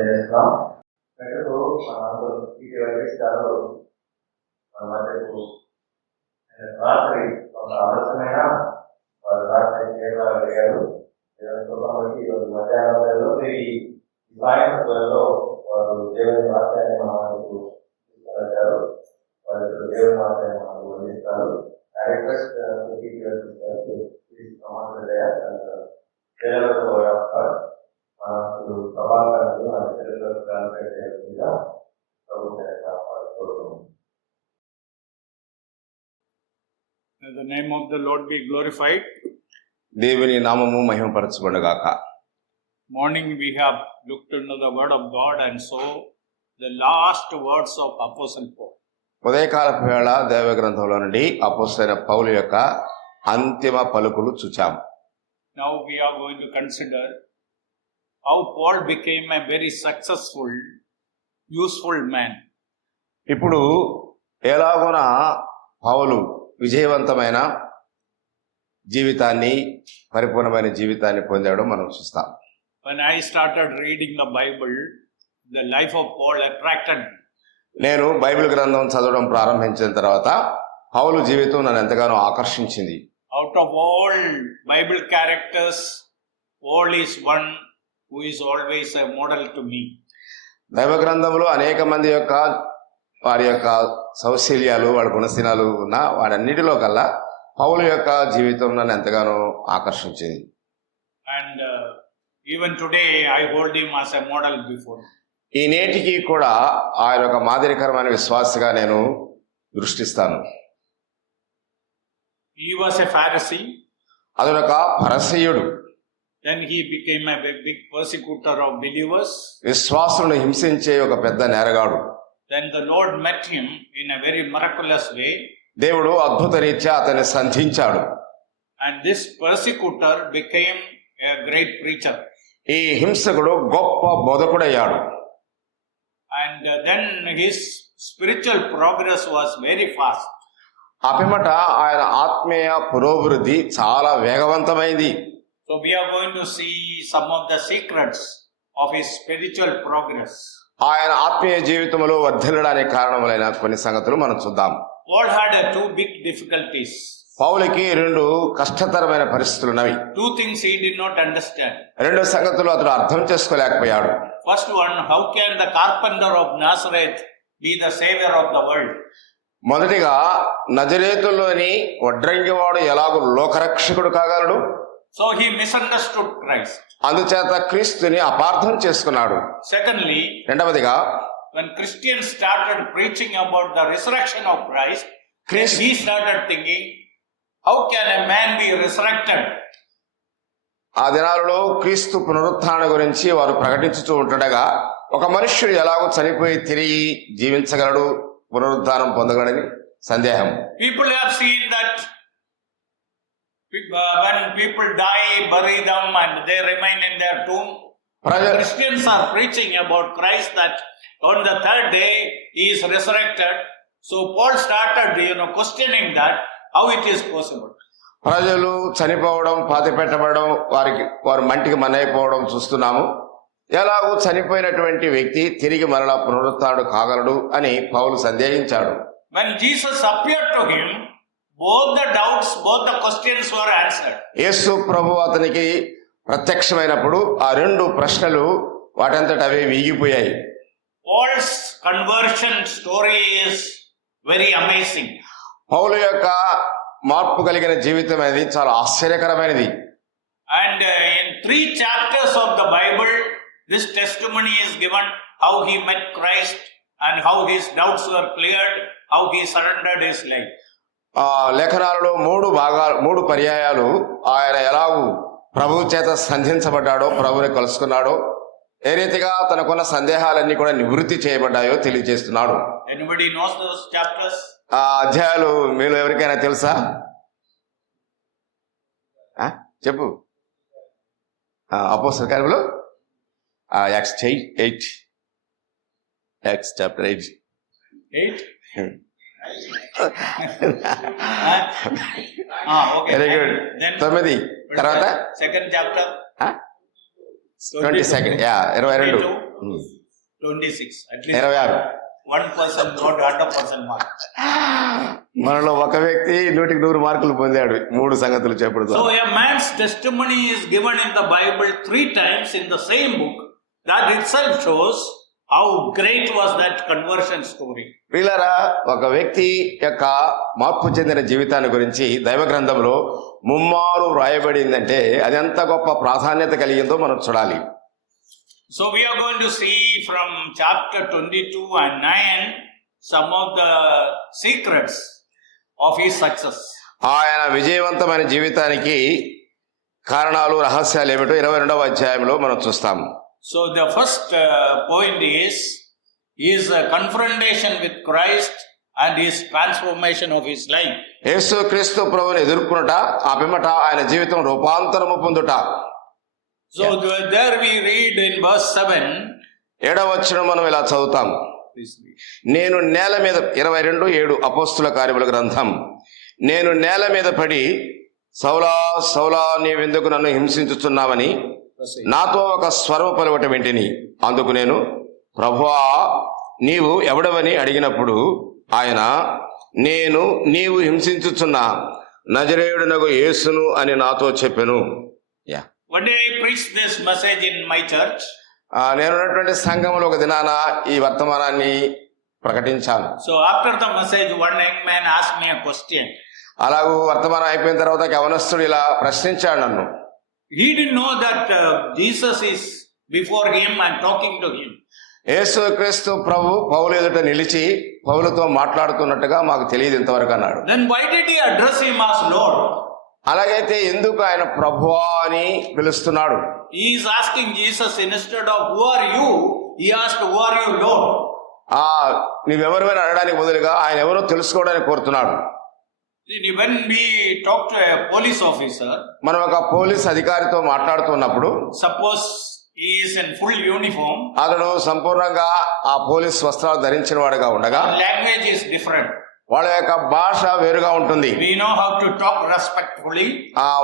చేస్తున్నాం. ఇటీవల దేశాలు మధ్యకు రాత్రి కొంత ఆలస్యమైన వారు రాత్రి చేయగలిగారు. ఈరోజు మధ్యాహ్నం వేళలో తిరిగి సాయంత్రం వేళలో వారు దేవుని వాక్యాన్ని మనకు తీసుకువచ్చారు. వారు దేవుని వాక్యాన్ని మనకు అందిస్తారు. I request the teachers to please come on the dais and deliver the word of God. మనకు సభాకారులు మన తెలుగులో ట్రాన్స్లేట్ చేయాల్సిందిగా ప్రభు కోరుతున్నాం. May the name of the Lord be glorified. దేవుని నామము మహిమపరచబడుగాక. Morning we have looked into the word of God and saw the last words of Apostle Paul. ఉదయకాలపు వేళ దైవ గ్రంథంలో నుండి అపోస్తలుడైన పౌలు యొక్క అంతిమ పలుకులు చూచాం. Now we are going to consider how Paul became a very successful, useful man. ఇప్పుడు ఎలాగోన పౌలు విజయవంతమైన జీవితాన్ని, పరిపూర్ణమైన జీవితాన్ని పొందాడో మనం చూస్తాం. When I started reading the Bible, the life of Paul attracted me. నేను బైబిల్ గ్రంథం చదవడం ప్రారంభించిన తర్వాత పౌలు జీవితం నన్ను ఎంతగానో ఆకర్షించింది. Out of all Bible characters, Paul is one who is always a model to me. దైవ గ్రంథంలో అనేక మంది యొక్క వారి యొక్క సౌశల్యాలు, వాళ్ళ గుణశీలాలు ఉన్న వాడన్నిటిలో కల్లా పౌలు యొక్క జీవితం నన్ను ఎంతగానో ఆకర్షించింది. And even today I hold him as a model before. ఈ నేటికి కూడా ఆయన ఒక మాదిరికరమైన విశ్వాసిగా నేను దృష్టిస్తాను. He was a Pharisee. అతడొక ఫరిసీయుడు. Then he became a big persecutor of believers. విశ్వాసులను హింసించే ఒక పెద్ద నేరగాడు. Then the Lord met him in a very miraculous way. దేవుడు అద్భుత రీత్యా అతన్ని సంధించాడు. And this persecutor became a great preacher. ఈ హింసకుడు గొప్ప బోధకుడయ్యాడు. And then his spiritual progress was very fast. అపిమట ఆయన ఆత్మీయ పురోభివృద్ధి చాలా వేగవంతమైంది. So we are going to see some of the secrets of his spiritual progress. ఆయన ఆత్మీయ జీవితంలో వర్ధిల్లడానికి కారణములైన కొన్ని సంగతులు మనం చూద్దాం. Paul had two big difficulties. పౌలుకి రెండు కష్టతరమైన పరిస్థితులు ఉన్నవి. Two things he did not understand. రెండు సంగతులు అతడు అర్థం చేసుకోలేకపోయాడు. First one, how can the carpenter of Nazareth be the savior of the world? మొదటిగా నజరేతులోని వడ్రంగివాడు ఎలాగో లోకరక్షకుడు కాగలడు? So he misunderstood Christ. అందుచేత క్రీస్తుని అపార్థం చేసుకున్నాడు. Secondly, రెండవదిగా when Christians started preaching about the resurrection of Christ, he started thinking, how can a man be resurrected? ఆ దినాలలో క్రీస్తు పునరుత్థానం గురించి వారు ప్రకటించుతూ ఉంటుండగా ఒక మనుష్యుడు ఎలాగో చనిపోయి తిరిగి జీవించగలడు, పునరుద్ధానం పొందగలడని సందేహం. People have seen that when people die, bury them and they remain in their tomb. Christians are preaching about Christ that on the third day he is resurrected. So Paul started, questioning that, how it is possible. ప్రజలు చనిపోవడం, పాతి పెట్టబడడం, వారు మంటికి మనైపోవడం చూస్తున్నాము. ఎలాగూ చనిపోయినటువంటి వ్యక్తి తిరిగి మరలా పునరుత్థానుడు కాగలడు అని పౌలు సందేహించాడు. When Jesus appeared to him, both the doubts, both the questions were answered. యేసు ప్రభు అతనికి ప్రత్యక్షమైనప్పుడు ఆ రెండు ప్రశ్నలు వాటంతట అవే వీగిపోయాయి. Paul's conversion story is very amazing. పౌలు యొక్క మార్పు కలిగిన జీవితం అనేది చాలా ఆశ్చర్యకరమైనది. And in 3 chapters of the Bible, this testimony is given how he met Christ and how his doubts were cleared, how he surrendered his life. లేఖనాలలో 3 పర్యాయాలు ఆయన ఎలాగూ ప్రభువు చేత సంధించబడ్డాడో, ప్రభువుని కలుసుకున్నాడో, ఏ రీతిగా తనకున్న సందేహాలన్నీ కూడా నివృత్తి చేయబడ్డాయో తెలియజేస్తున్నాడు. Anybody knows those chapters? ఆ అధ్యాయాలు మీలో ఎవరికైనా తెలుసా? చెప్పు. అపోస్తలుల కార్యములు Acts 8. Acts chapter 8. 8? Very good. 9 తర్వాత second chapter 22nd, 22. 26. At least 26. 1% got 100% mark. మనలో ఒక వ్యక్తి 100 మార్కులు పొందాడు 3 సంగతులు చెప్పడం. So a man's testimony is given in the Bible 3 times in the same book. That itself shows how great was that conversion story. ప్రియులారా, ఒక వ్యక్తి యొక్క మార్పు చెందిన జీవితాన్ని గురించి దైవ గ్రంథంలో ముమ్మారు వ్రాయబడిందంటే అది ఎంత గొప్ప ప్రాధాన్యత కలిగిందో మనం చూడాలి. So we are going to see from chapter 22 and 9 some of the secrets of his success. ఆయన విజయవంతమైన జీవితానికి కారణాలు, రహస్యాలు ఏమిటో 22వ అధ్యాయంలో మనం చూస్తాము. So the first point is his confrontation with Christ and his transformation of his life. యేసుక్రీస్తు ప్రభువుని ఎదుర్కొనుట, ఆ పిమ్మట ఆయన జీవితం రూపాంతరము పొందుట. So there we read in verse 7. 7వ వచనం మనం ఇలా చదువుతాం. నేను నేల మీద 22:7 అపోస్తుల కార్యముల గ్రంథం. నేను నేల మీద పడి, సౌలా సౌలా నీవెందుకు నన్ను హింసించుచున్నావని నాతో ఒక స్వరము పలువట వింటిని. అందుకు నేను, ప్రభువా నీవు ఎవడవని అడిగినప్పుడు ఆయన, నేను నీవు హింసించుచున్న నజరేయుడనగు యేసును అని నాతో చెప్పెను. One day I preached this message in my church. నేనున్నటువంటి సంఘంలో ఒక దినాన ఈ వర్తమానాన్ని ప్రకటించాను. So after the message, one young man asked me a question. అలాగూ వర్తమానం అయిపోయిన తర్వాత యవనస్తుడు ఇలా ప్రశ్నించాడు నన్ను. He didn't know that Jesus is before him and talking to him. యేసుక్రీస్తు ప్రభు పౌలు ఎదుట నిలిచి పౌలుతో మాట్లాడుతున్నట్టుగా మాకు తెలియదు ఇంతవరకు అన్నాడు. Then why did he address him as Lord? అలాగైతే ఎందుకు ఆయన ప్రభువా అని పిలుస్తున్నాడు? He is asking Jesus instead of who are you, he asked who are you, Lord? నీవెవరివైనా అనడానికి బదులుగా ఆయన ఎవరో తెలుసుకోవడానికి కోరుతున్నాడు. When we talk to a police officer, మనం ఒక పోలీస్ అధికారితో మాట్లాడుతున్నప్పుడు, suppose he is in full uniform, అతడు సంపూర్ణంగా ఆ పోలీస్ వస్త్రాలు ధరించిన వాడుగా ఉండగా language is different. వాళ్ళ యొక్క భాష వేరుగా ఉంటుంది. We know how to talk respectfully.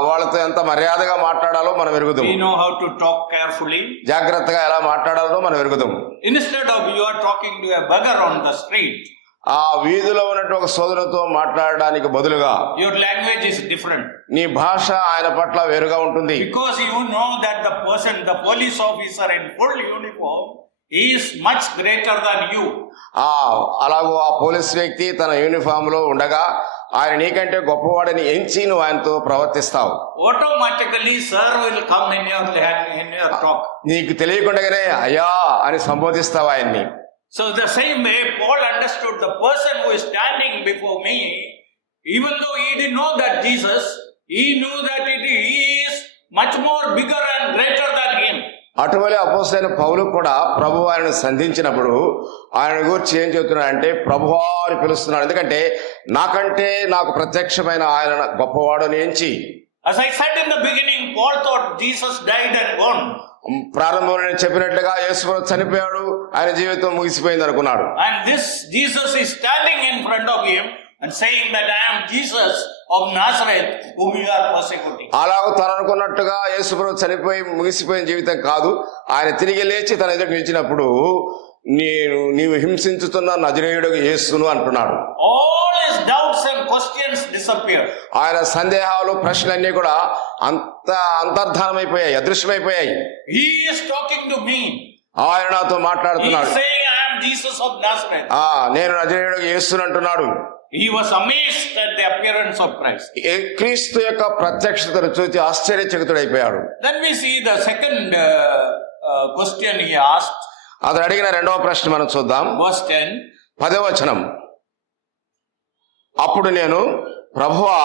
వాళ్ళతో ఎంత మర్యాదగా మాట్లాడాలో మనం ఎరుగుదాం. We know how to talk carefully. జాగ్రత్తగా ఎలా మాట్లాడాలో మనం ఎరుగుదాం. Instead of you are talking to a beggar on the street, ఆ వీధిలో ఉన్నట్టు ఒక సోదరుతో మాట్లాడడానికి బదులుగా your language is different. నీ భాష ఆయన పట్ల వేరుగా ఉంటుంది. Because you know that the person, the police officer in full uniform, he is much greater than you. అలాగూ ఆ పోలీస్ వ్యక్తి తన యూనిఫామ్ లో ఉండగా ఆయన నీకంటే గొప్పవాడని ఎంచి నువ్వు ఆయనతో ప్రవర్తిస్తావు. Automatically sir will come in your talk. నీకు తెలియకుండానే అయ్యా అని సంబోధిస్తావు ఆయన్ని. So the same way Paul understood the person who is standing before me, even though he didn't know that Jesus, he knew that he is much more bigger and greater than him. అటువలే అపోస్తలుడైన పౌలు కూడా ప్రభు ఆయనను సంధించినప్పుడు ఆయన గురించి ఏం చెబుతున్నాడంటే ప్రభువా అని పిలుస్తున్నాడు. ఎందుకంటే నాకంటే నాకు ప్రత్యక్షమైన ఆయన గొప్పవాడు అని ఎంచి. As I said in the beginning, Paul thought Jesus died and gone. ప్రారంభంలో నేను చెప్పినట్లుగా యేసు చనిపోయాడు, ఆయన జీవితం ముగిసిపోయింది అనుకున్నాడు. And this Jesus is standing in front of him and saying that I am Jesus of Nazareth whom you are persecuting. అలాగూ తను అనుకున్నట్టుగా యేసు చనిపోయి ముగిసిపోయిన జీవితం కాదు, ఆయన తిరిగి లేచి తన ఎదుట నిలిచినప్పుడు నీవు హింసించుతున్న నజరేయుడు యేసును అంటున్నాడు. All his doubts and questions disappeared. ఆయన సందేహాలు, ప్రశ్నలన్నీ కూడా అంతర్ధానమైపోయాయి, అదృశ్యమైపోయాయి. He is talking to me. ఆయన నాతో మాట్లాడుతున్నాడు. He is saying I am Jesus of Nazareth. నేను నజరేయుడు యేసును అంటున్నాడు. He was amazed at the appearance of Christ. క్రీస్తు యొక్క ప్రత్యక్షతను చూసి ఆశ్చర్యచకితుడైపోయాడు. Then we see the second question he asked. అతడు అడిగిన రెండవ ప్రశ్న మనం చూద్దాం. Verse 10. 10వ వచనం. అప్పుడు నేను, ప్రభువా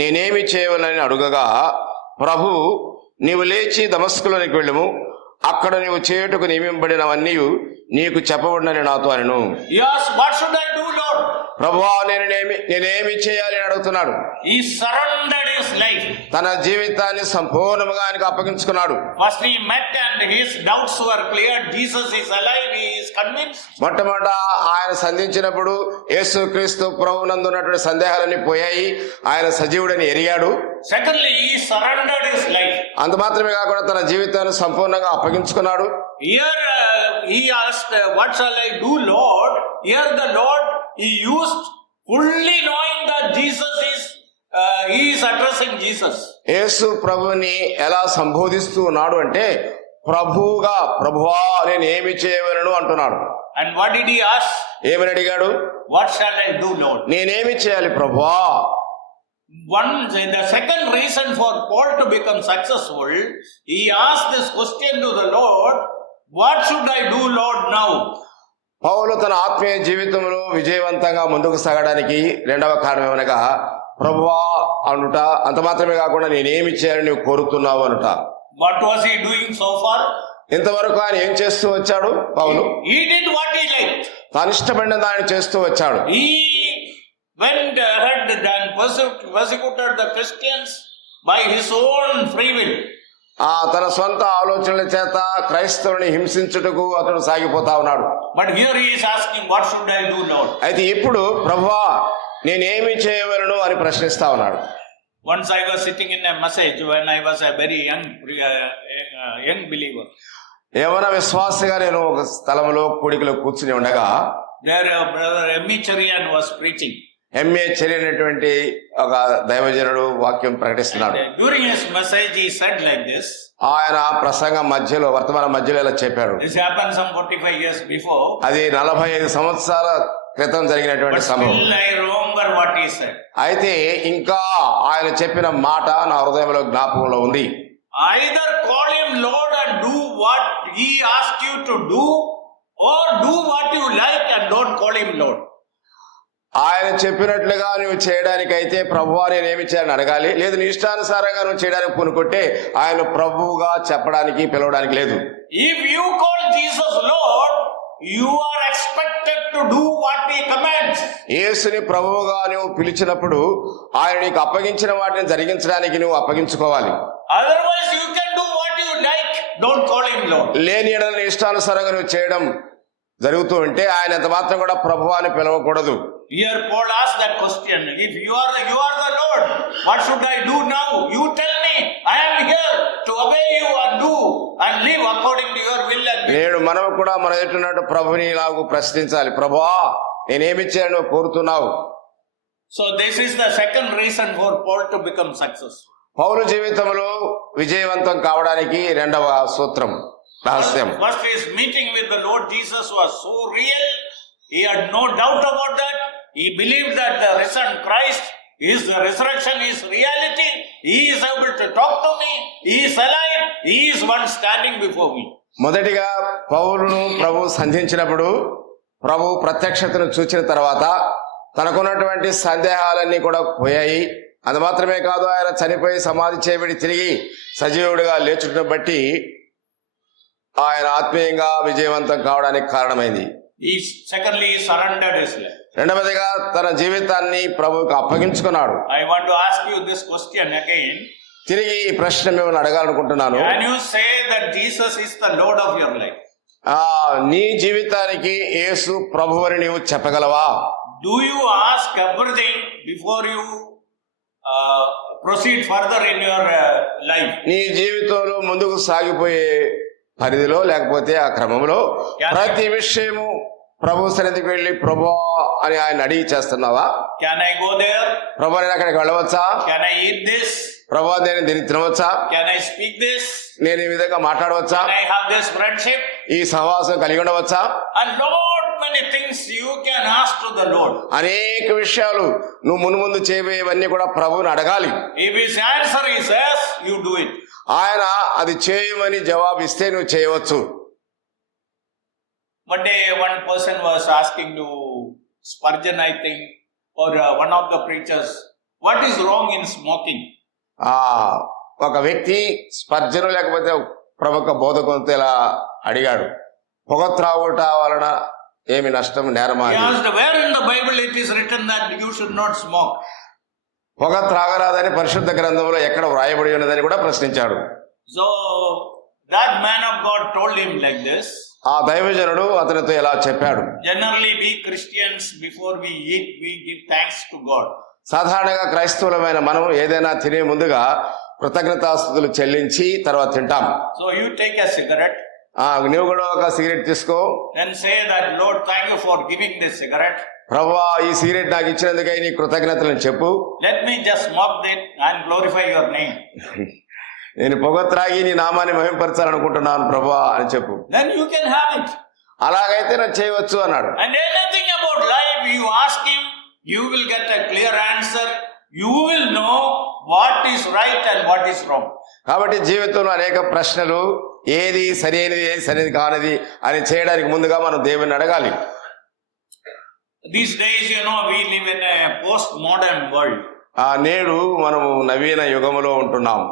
నేనేమి చేయవలని అడుగగా, ప్రభు నీవు లేచి దమస్కులోనికి వెళ్ళుము, అక్కడ నీవు చేయుటకు నియమింపబడినవన్నీ నీకు చెప్పబడినని నాతో అనెను. Yes, what should I do, Lord? ప్రభువా నేనేమి చేయాలి అని అడుగుతున్నాడు. He surrendered his life. తన జీవితాన్ని సంపూర్ణంగా ఆయనకు అప్పగించుకున్నాడు. First he met and his doubts were cleared. Jesus is alive. He is convinced. మొట్టమొదట ఆయన సంధించినప్పుడు యేసుక్రీస్తు ప్రభువునందు ఉన్నటువంటి సందేహాలన్నీ పోయాయి, ఆయన సజీవుడని ఎరిగాడు. Secondly, he surrendered his life. అంత మాత్రమే కాకుండా తన జీవితాన్ని సంపూర్ణంగా అప్పగించుకున్నాడు. Here he asked, "What shall I do, Lord?" Here the Lord he used fully knowing that Jesus is he is addressing Jesus. యేసు ప్రభుని ఎలా సంబోధిస్తూ ఉన్నాడు అంటే ప్రభువా నేను ఏమి చేయవలను అంటున్నాడు. And what did he ask? ఏమని అడిగాడు? What shall I do, Lord? నేనేమి చేయాలి ప్రభువా? The second reason for Paul to become successful, he asked this question to the Lord, "What should I do, Lord, now?" పౌలు తన ఆత్మీయ జీవితంలో విజయవంతంగా ముందుకు సాగడానికి రెండవ కారణం ఏమనగా ప్రభువా అనుట, అంత మాత్రమే కాకుండా నేనేమి చేయాలని నువ్వు కోరుతున్నావు అనుట. What was he doing so far? ఇంతవరకు ఆయన ఏం చేస్తూ వచ్చాడు? పౌలు He did what he liked. తాను ఇష్టపడిన దాన్ని చేస్తూ వచ్చాడు. He went ahead and persecuted the Christians by his own free will. తన సొంత ఆలోచనల చేత క్రైస్తవుని హింసించుటకు అతడు సాగిపోతా ఉన్నాడు. But here he is asking, "What should I do, Lord?" అయితే ఇప్పుడు ప్రభువా నేనేమి చేయవలను అని ప్రశ్నిస్తా ఉన్నాడు. Once I was sitting in a message when I was a very young believer. ఏమైనా విశ్వాసగా నేను ఒక స్థలంలో కూడికలో కూర్చుని ఉండగా There brother M.E. Cherian was preaching. M చెల్లినటువంటి ఒక దైవజనుడు వాక్యం ప్రకటిస్తున్నాడు. During his message he said like this. ఆయన ప్రసంగం మధ్యలో వర్తమాన మధ్యలో ఇలా చెప్పాడు. This happened some 45 years before. అది 45 సంవత్సరాల క్రితం జరిగినటువంటి But సంభవం. still I remember what he said. అయితే ఇంకా ఆయన చెప్పిన మాట నా హృదయంలో జ్ఞాపకంలో ఉంది. Either call him Lord and do what he asked you to do, or do what you like and don't call him Lord. ఆయన చెప్పినట్లుగా నువ్వు చేయడానికైతే ప్రభువా నేనేమి చేయాలని అడగాలి, లేదు నీ ఇష్టానుసారంగా నువ్వు చేయడానికి పూనుకుంటే ఆయన ప్రభువుగా చెప్పడానికి పిలవడానికి లేదు. If you call Jesus Lord, you are expected to do what he commands. యేసుని ప్రభువుగా నువ్వు పిలిచినప్పుడు ఆయన నీకు అప్పగించిన వాటిని జరిగించడానికి నువ్వు అప్పగించుకోవాలి. Otherwise you can do what you like, don't call him Lord. లేని ఎడల నీ ఇష్టానుసారంగా నువ్వు చేయడం జరుగుతూ ఉంటే ఆయన ఎంత మాత్రం కూడా ప్రభువా అని పిలవకూడదు. Here Paul asked that question, "If you are the Lord, what should I do now? You tell me. I am here to obey you and do and live according to your will and will." నేడు మనం కూడా మన ఎటున్నట్టు ప్రభుని ఇలాగూ ప్రశ్నించాలి, ప్రభువా నేనేమి చేయాలని నువ్వు కోరుతున్నావు. So this is the second reason for Paul to become successful. పౌలు జీవితంలో విజయవంతం కావడానికి రెండవ సూత్రం రహస్యం. First, his meeting with the Lord Jesus was so real. He had no doubt about that. He believed that the risen Christ is the resurrection, is reality. He is able to talk to me. He is alive. He is one standing before me. మొదటిగా పౌలును ప్రభు సంధించినప్పుడు ప్రభు ప్రత్యక్షతను చూచిన తర్వాత తనకున్నటువంటి సందేహాలన్నీ కూడా పోయాయి. అది మాత్రమే కాదు, ఆయన చనిపోయి సమాధి చేయబడి తిరిగి సజీవుడిగా లేచుటను బట్టి ఆయన ఆత్మీయంగా విజయవంతం కావడానికి కారణమైంది. Secondly, he surrendered his life. రెండవదిగా తన జీవితాన్ని ప్రభువుకు అప్పగించుకున్నాడు. I want to ask you this question again. తిరిగి ఈ ప్రశ్న మిమ్మల్ని అడగాలనుకుంటున్నాను. Can you say that Jesus is the Lord of your life? నీ జీవితానికి యేసు ప్రభువని నీవు చెప్పగలవా? Do you ask everything before you proceed further in your life? నీ జీవితంలో ముందుకు సాగిపోయే పరిధిలో లేకపోతే ఆ క్రమంలో ప్రతి విషయము ప్రభు సన్నిధికి వెళ్ళి ప్రభువా అని ఆయన అడిగి చేస్తున్నావా? Can I go there? ప్రభు నేను అక్కడికి వెళ్ళవచ్చా? Can I eat this? ప్రభువా నేను దీన్ని తినవచ్చా? Can I speak this? నేను ఈ విధంగా మాట్లాడవచ్చా? Can I have this friendship? ఈ సహవాసం కలిగి ఉండవచ్చా? And lot many things you can ask to the Lord. అనేక విషయాలు నువ్వు ముందు చేయబోయేవన్నీ కూడా ప్రభువుని అడగాలి. If his answer is yes, you do it. ఆయన అది చేయమని జవాబు ఇస్తే నువ్వు చేయవచ్చు. One day one person was asking to Spurgeon, I think, or one of the preachers, what is wrong in smoking? ఒక వ్యక్తి స్పర్జను లేకపోతే ప్రముఖ బోధకులతో ఇలా అడిగాడు, పొగ త్రాగుట వలన ఏమి నష్టం, నేరమా? He asked, where in the Bible it is written that you should not smoke? పొగ త్రాగరాదని పరిశుద్ధ గ్రంథంలో ఎక్కడ వ్రాయబడి ఉన్నదని కూడా ప్రశ్నించాడు. So that man of God told him like this. ఆ దైవజనుడు అతనితో ఇలా చెప్పాడు, Generally we Christians before we eat we give thanks to God. సాధారణంగా క్రైస్తవులమైన మనం ఏదైనా తినే ముందుగా కృతజ్ఞతాస్తుతులు చెల్లించి తర్వాత తింటాం. So you take a cigarette, నువ్వు కూడా ఒక సిగరెట్ తీసుకో, then say that, Lord, thank you for giving this cigarette. ప్రభువా ఈ సిగరెట్ నాకు ఇచ్చినందుకై నీ కృతజ్ఞతలను చెప్పు. Let me just smoke it and glorify your name. నేను పొగ త్రాగి నీ నామాన్ని మహింపరచాలనుకుంటున్నాను ప్రభువా అని చెప్పు. Then you can have it. అలాగైతే నేను చేయవచ్చు అన్నాడు. And anything about life, you ask him, you will get a clear answer. You will know what is right and what is wrong. కాబట్టి జీవితంలో అనేక ప్రశ్నలు, ఏది సరైనది ఏది సరైనది కానిది అని చేయడానికి ముందుగా మనం దేవుని అడగాలి. These days, we live in a post-modern world. నేడు మనము నవీన యుగములో ఉంటున్నాం.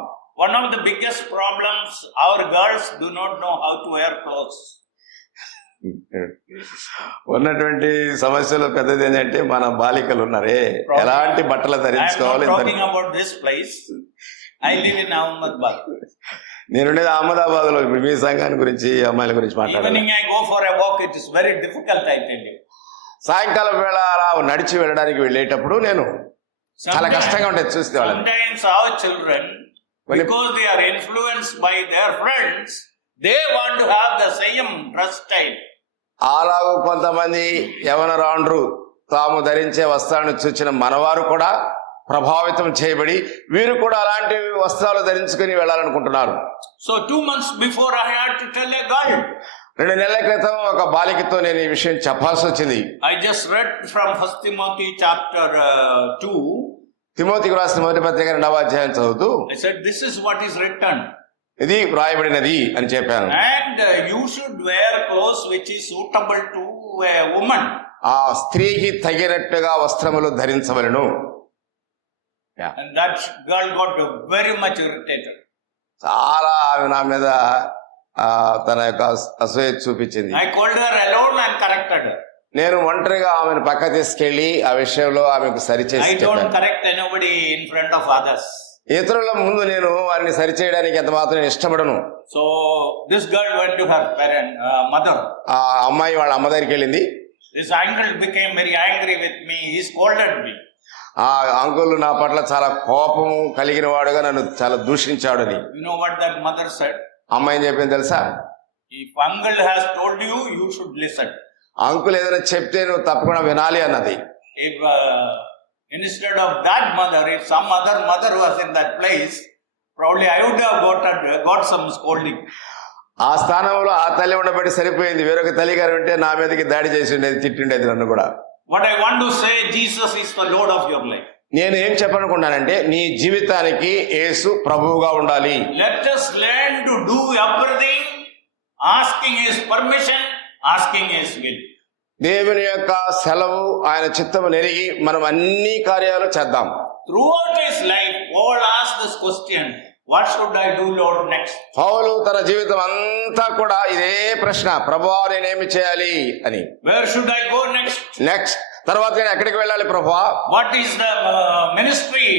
One of the biggest problems, our girls do not know how to wear clothes. ఉన్నటువంటి సమస్యలు పెద్దది ఏంటంటే మన బాలికలు ఉన్నారే ఎలాంటి బట్టలు ధరించుకోవాలి. I am not talking about this place. I live in Ahmedabad. నేనుండేది Ahmedabad లో. మీ సంఘాన్ని గురించి, అమ్మాయిల గురించి మాట్లాడాలి. Evening I go for a walk. It is very difficult, I tell you. సాయంకాలం వేళ అలా నడిచి వెళ్ళడానికి వెళ్ళేటప్పుడు నేను చాలా కష్టంగా ఉంటుంది చూస్తే వాళ్ళని. Sometimes our children, because they are influenced by their friends, they want to have the same dress style. అలాగూ కొంతమంది యవనరాండ్రు తాము ధరించే వస్త్రాలను చూచిన మనవారు కూడా ప్రభావితం చేయబడి వీరు కూడా అలాంటి వస్త్రాలు ధరించుకుని వెళ్ళాలనుకుంటున్నారు. So 2 months before I had to tell a girl. 2 నెలల క్రితం ఒక బాలికతో నేను ఈ విషయం చెప్పాల్సి వచ్చింది. I just read from 1 Timothy chapter 2. తిమోతికి రాసిన మొదటి పత్రిక 2వ అధ్యాయం చదువుతూ I said, this is what is written. ఇది వ్రాయబడినది అని చెప్పాను. And you should wear clothes which is suitable to a woman. ఆ స్త్రీకి తగినట్టుగా వస్త్రములు ధరించవలెను. And that girl got very much irritated. చాలా ఆమె నా మీద తన యొక్క అసూయ చూపించింది. I called her alone and corrected her. నేను ఒంటరిగా ఆమెను పక్క తీసుకెళ్లి ఆ విషయంలో ఆమెకు I సరిచేసి don't చెప్పాను. correct anybody in front of others. ఇతరుల ముందు నేను వారిని సరిచేయడానికి ఎంత మాత్రం నేను ఇష్టపడను. So this girl went to her mother. ఆ అమ్మాయి వాళ్ళ అమ్మ దగ్గరికి వెళ్ళింది. This uncle became very angry with me. He scolded me. ఆ అంకుల్ నా పట్ల చాలా కోపము కలిగిన వాడుగా నన్ను చాలా దూషించాడని. You know what that mother said? అమ్మాయి ఏం చెప్పింది తెలుసా? If uncle has told you, you should listen. Uncle ఏదైనా చెప్తే నువ్వు తప్పకుండా వినాలి అన్నది. If instead of that mother, if some other mother was in that place, probably I would have got some scolding. ఆ స్థానంలో ఆ తల్లి ఉండబట్టి సరిపోయింది. వేరొక తల్లి గారు ఉంటే నా మీదకి దాడి చేసి ఉండేది, తిట్టిండేది నన్ను కూడా. What I want to say, Jesus is the Lord of your life. నేను ఏం చెప్పాలనుకున్నానంటే నీ జీవితానికి యేసు ప్రభువుగా ఉండాలి. Let us learn to do everything asking His permission, asking His will. దేవుని యొక్క సెలవు, ఆయన చిత్తము నెరిగి మనం అన్ని కార్యాలు చేద్దాం. Throughout his life, Paul asked this question, what should I do, Lord, next? పౌలు తన జీవితం అంతా కూడా ఇదే ప్రశ్న, ప్రభువా నేనేమి చేయాలి అని. Where should I go next? Next తర్వాత నేను ఎక్కడికి వెళ్ళాలి ప్రభువా? What is the ministry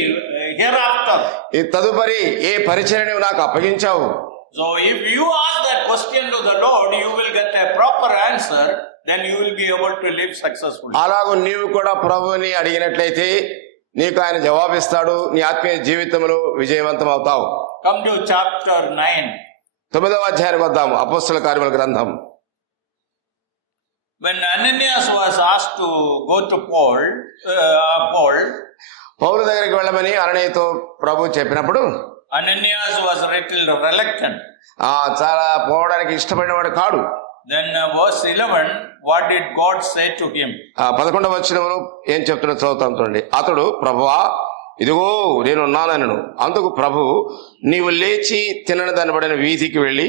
hereafter? ఈ తదుపరి ఏ పరిచర్య నువ్వు నాకు అప్పగించావు? So if you ask that question to the Lord, you will get a proper answer. Then you will be able to live successfully. అలాగూ నీవు కూడా ప్రభువుని అడిగినట్లయితే నీకు ఆయన జవాబిస్తాడు. నీ ఆత్మీయ జీవితంలో విజయవంతం అవుతావు. Come to chapter 9. 9వ అధ్యాయానికి వద్దాం. అపోస్తల కార్యముల గ్రంథం. When Ananias was asked to go to Paul, పౌలు దగ్గరికి వెళ్ళమని అననీయతో ప్రభు చెప్పినప్పుడు Ananias was a little reluctant. చాలా పోవడానికి ఇష్టపడినవాడు కాడు. Then verse 11, what did God say to him? 11వ వచనంలో ఏం చెప్తున్నా చదువుతాం చూడండి. అతడు ప్రభువా ఇదిగో నేను ఉన్నానను. అందుకు ప్రభు నీవు లేచి తిననిదనబడిన వీధికి వెళ్ళి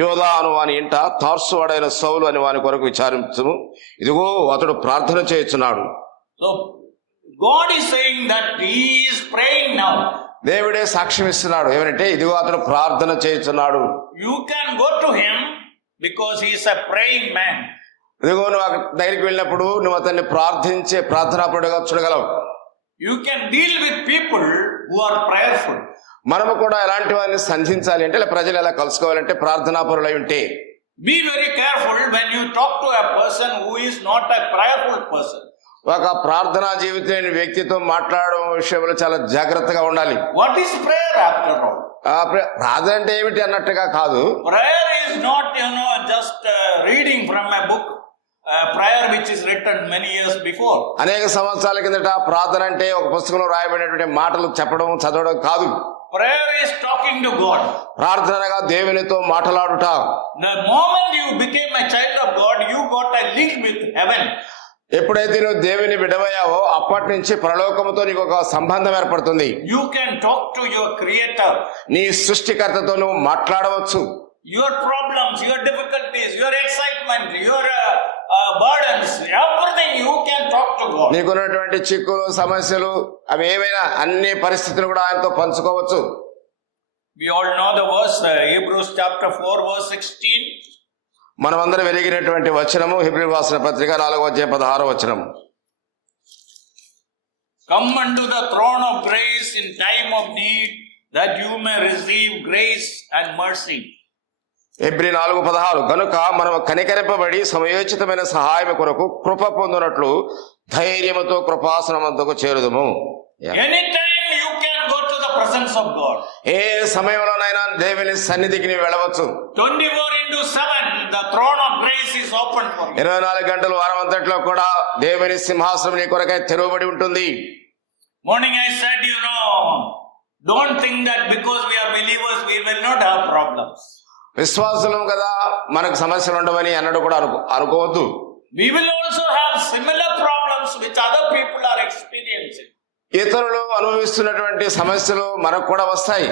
యోధా అను వాని ఇంట తార్సు వాడైన సౌలు అని వాని కొరకు విచారించుము. ఇదిగో అతడు ప్రార్థన చేయుచున్నాడు. So God is saying that he is praying now. దేవుడే సాక్ష్యం ఇస్తున్నాడు. ఏమంటే ఇదిగో అతడు ప్రార్థన చేయుచున్నాడు. You can go to him because he is a praying man. ఇదిగో నువ్వు దగ్గరికి వెళ్ళినప్పుడు నువ్వు అతన్ని ప్రార్థించే ప్రార్థనాపరుడుగా చూడగలవు. You can deal with people who are prayerful. మనము కూడా ఎలాంటి వారిని సంధించాలి అంటే, ప్రజలు ఎలా కలుసుకోవాలంటే ప్రార్థనాపరులై ఉంటే. Be very careful when you talk to a person who is not a prayerful person. ఒక ప్రార్థనా జీవితం లేని వ్యక్తితో మాట్లాడడం విషయంలో చాలా జాగ్రత్తగా ఉండాలి. What is prayer after all? ప్రార్థన అంటే ఏమిటి అన్నట్టుగా కాదు. Prayer is not, just reading from a book, prayer which is written many years before. అనేక సంవత్సరాల కిందట ప్రార్థన అంటే ఒక పుస్తకంలో రాయబడినటువంటి మాటలు చెప్పడం చదవడం కాదు. Prayer is talking to God. ప్రార్థనగా దేవునితో మాట్లాడుట. The moment you became a child of God, you got a link with heaven. ఎప్పుడైతే నువ్వు దేవుని బిడ్డవయ్యావో అప్పటి నుంచి పరలోకముతో నీకు ఒక సంబంధం ఏర్పడుతుంది. You can talk to your creator. నీ సృష్టికర్తతో నువ్వు మాట్లాడవచ్చు. Your problems, your difficulties, your excitement, your burdens, everything you can talk to God. నీకున్నటువంటి చిక్కులు సమస్యలు అవి ఏమైనా అన్ని పరిస్థితులు కూడా ఆయనతో పంచుకోవచ్చు. We all know the verse, Hebrews chapter 4 verse 16. మనమందరం వెలిగినటువంటి వచనము హెబ్రీయులకు రాసిన పత్రిక 4:16 వచనం. Come unto the throne of grace in time of need, that you may receive grace and mercy. Hebrew 4:16 కనుక మనం కనికరింపబడి సమయోచితమైన సహాయం కొరకు కృప పొందునట్లు ధైర్యముతో కృపాసనమంతకు చేరుదుము. Anytime you can go to the presence of God. ఏ సమయంలోనైనా దేవుని సన్నిధికి నీవు వెళ్ళవచ్చు. 24/7 the throne of grace is open for you. 24 గంటలు వారం అంతట్లో కూడా దేవుని సింహాసనం నీ కొరకై తెరవబడి ఉంటుంది. Morning I said, don't think that because we are believers we will not have problems. విశ్వాసులం కదా మనకు సమస్యలు ఉండవని అన్నట్టు కూడా అనుకోవద్దు. We will also have similar problems which other people are experiencing. ఇతరులు అనుభవిస్తున్నటువంటి సమస్యలు మనకు కూడా వస్తాయి.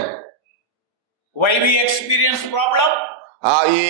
Why we experience problem? ఈ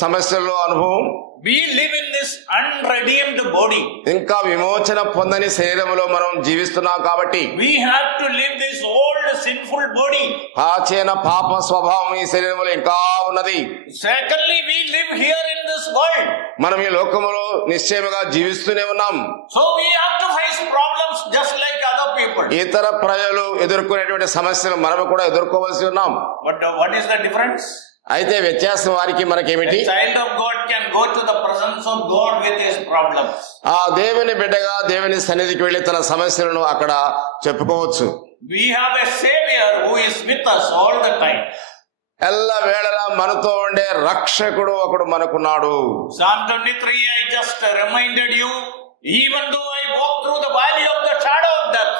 సమస్యల్లో అనుభవం, we live in this unredeemed body. ఇంకా విమోచన పొందని శరీరంలో మనం జీవిస్తున్నాం కాబట్టి We have to live this old sinful body. పాచేన పాప స్వభావం ఈ శరీరంలో ఇంకా ఉన్నది. Secondly, we live here in this world. మనం ఈ లోకములో నిశ్చయముగా జీవిస్తూనే ఉన్నాం. So we have to face problems just like other people. ఇతర ప్రజలు ఎదుర్కొనేటువంటి సమస్యలు మనం కూడా ఎదుర్కోవాల్సి ఉన్నాం. But what is the difference? అయితే వ్యత్యాసం వారికి మనకేమిటి? A child of God can go to the presence of God with his problems. ఆ దేవుని బిడ్డగా దేవుని సన్నిధికి వెళ్లి తన సమస్యలను అక్కడ చెప్పుకోవచ్చు. We have a savior who is with us all the time. ఎల్ల వేళలా మనతో ఉండే రక్షకుడు ఒకడు మనకున్నాడు. Psalm 23 I just reminded you, even though I walk through the valley of the shadow of death,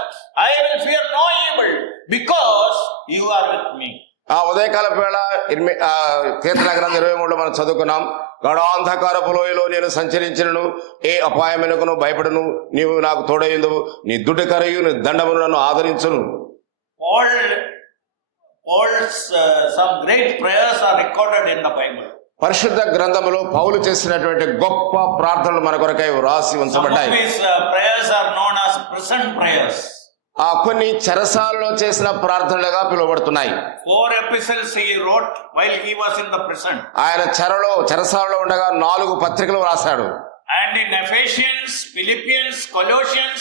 I will fear no evil because you are with me. ఆ ఉదయకాల వేళ కీర్తన గ్రంథం 23లో మనం చదువుకున్నాం. గాఢాంధకారపు లోయలో నేను సంచరించినను ఏ అపాయమునకును భయపడను, నీవు నాకు తోడైందువు, నీ దుడ్డుకరయు నీ దండమును నన్ను ఆదరించును. Some great prayers are recorded in the Bible. పరిశుద్ధ గ్రంథములో పౌలు చేసినటువంటి గొప్ప ప్రార్థనలు మన కొరకై వ్రాసి ఉంచబడ్డాయి. Some of his prayers are known as prison prayers. కొన్ని చెరసాలలో చేసిన ప్రార్థనలుగా పిలువబడుతున్నాయి. 4 epistles he wrote while he was in the prison. ఆయన చెరసాలలో ఉండగా 4 పత్రికలు రాశాడు. And in Ephesians, Philippians, Colossians,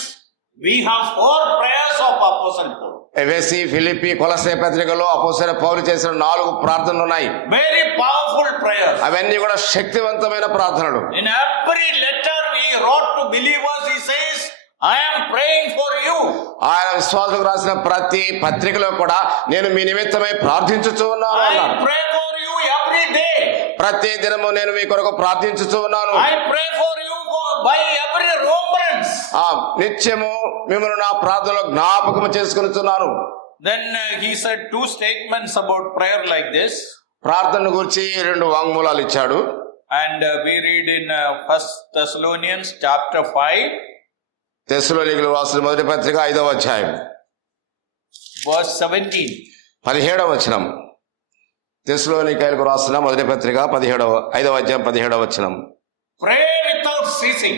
we have 4 prayers of Apostle Paul. ఎఫెసీ, Philippi, కొలస్సే పత్రికలో అపోస్తలుడైన పౌలు చేసిన 4 ప్రార్థనలు ఉన్నాయి. Very powerful prayers. అవన్నీ కూడా శక్తివంతమైన ప్రార్థనలు. In every letter he wrote to believers, he says, I am praying for you. ఆయన విశ్వాసులకు రాసిన ప్రతి పత్రికలో కూడా నేను మీ నిమిత్తమై ప్రార్థించుచూ ఉన్నాను అన్నాడు. I pray for you every day. ప్రతి దినము నేను మీ కొరకు ప్రార్థించుచూ ఉన్నాను. I pray for you by every remembrance. నిత్యము మిమ్మల్ని నా ప్రార్థనలో జ్ఞాపకం చేసుకొనుచున్నాను. Then he said 2 statements about prayer like this. ప్రార్థన గురించి 2 వాంగ్మూలాలు ఇచ్చాడు. And we read in 1 Thessalonians chapter 5. తెస్సలోనికీయులకు రాసిన మొదటి పత్రిక 5వ అధ్యాయం verse 17. 17వ వచనం. తెస్సలోనికీయులకు రాసిన మొదటి పత్రిక 5వ అధ్యాయం 17వ వచనం. Pray without ceasing.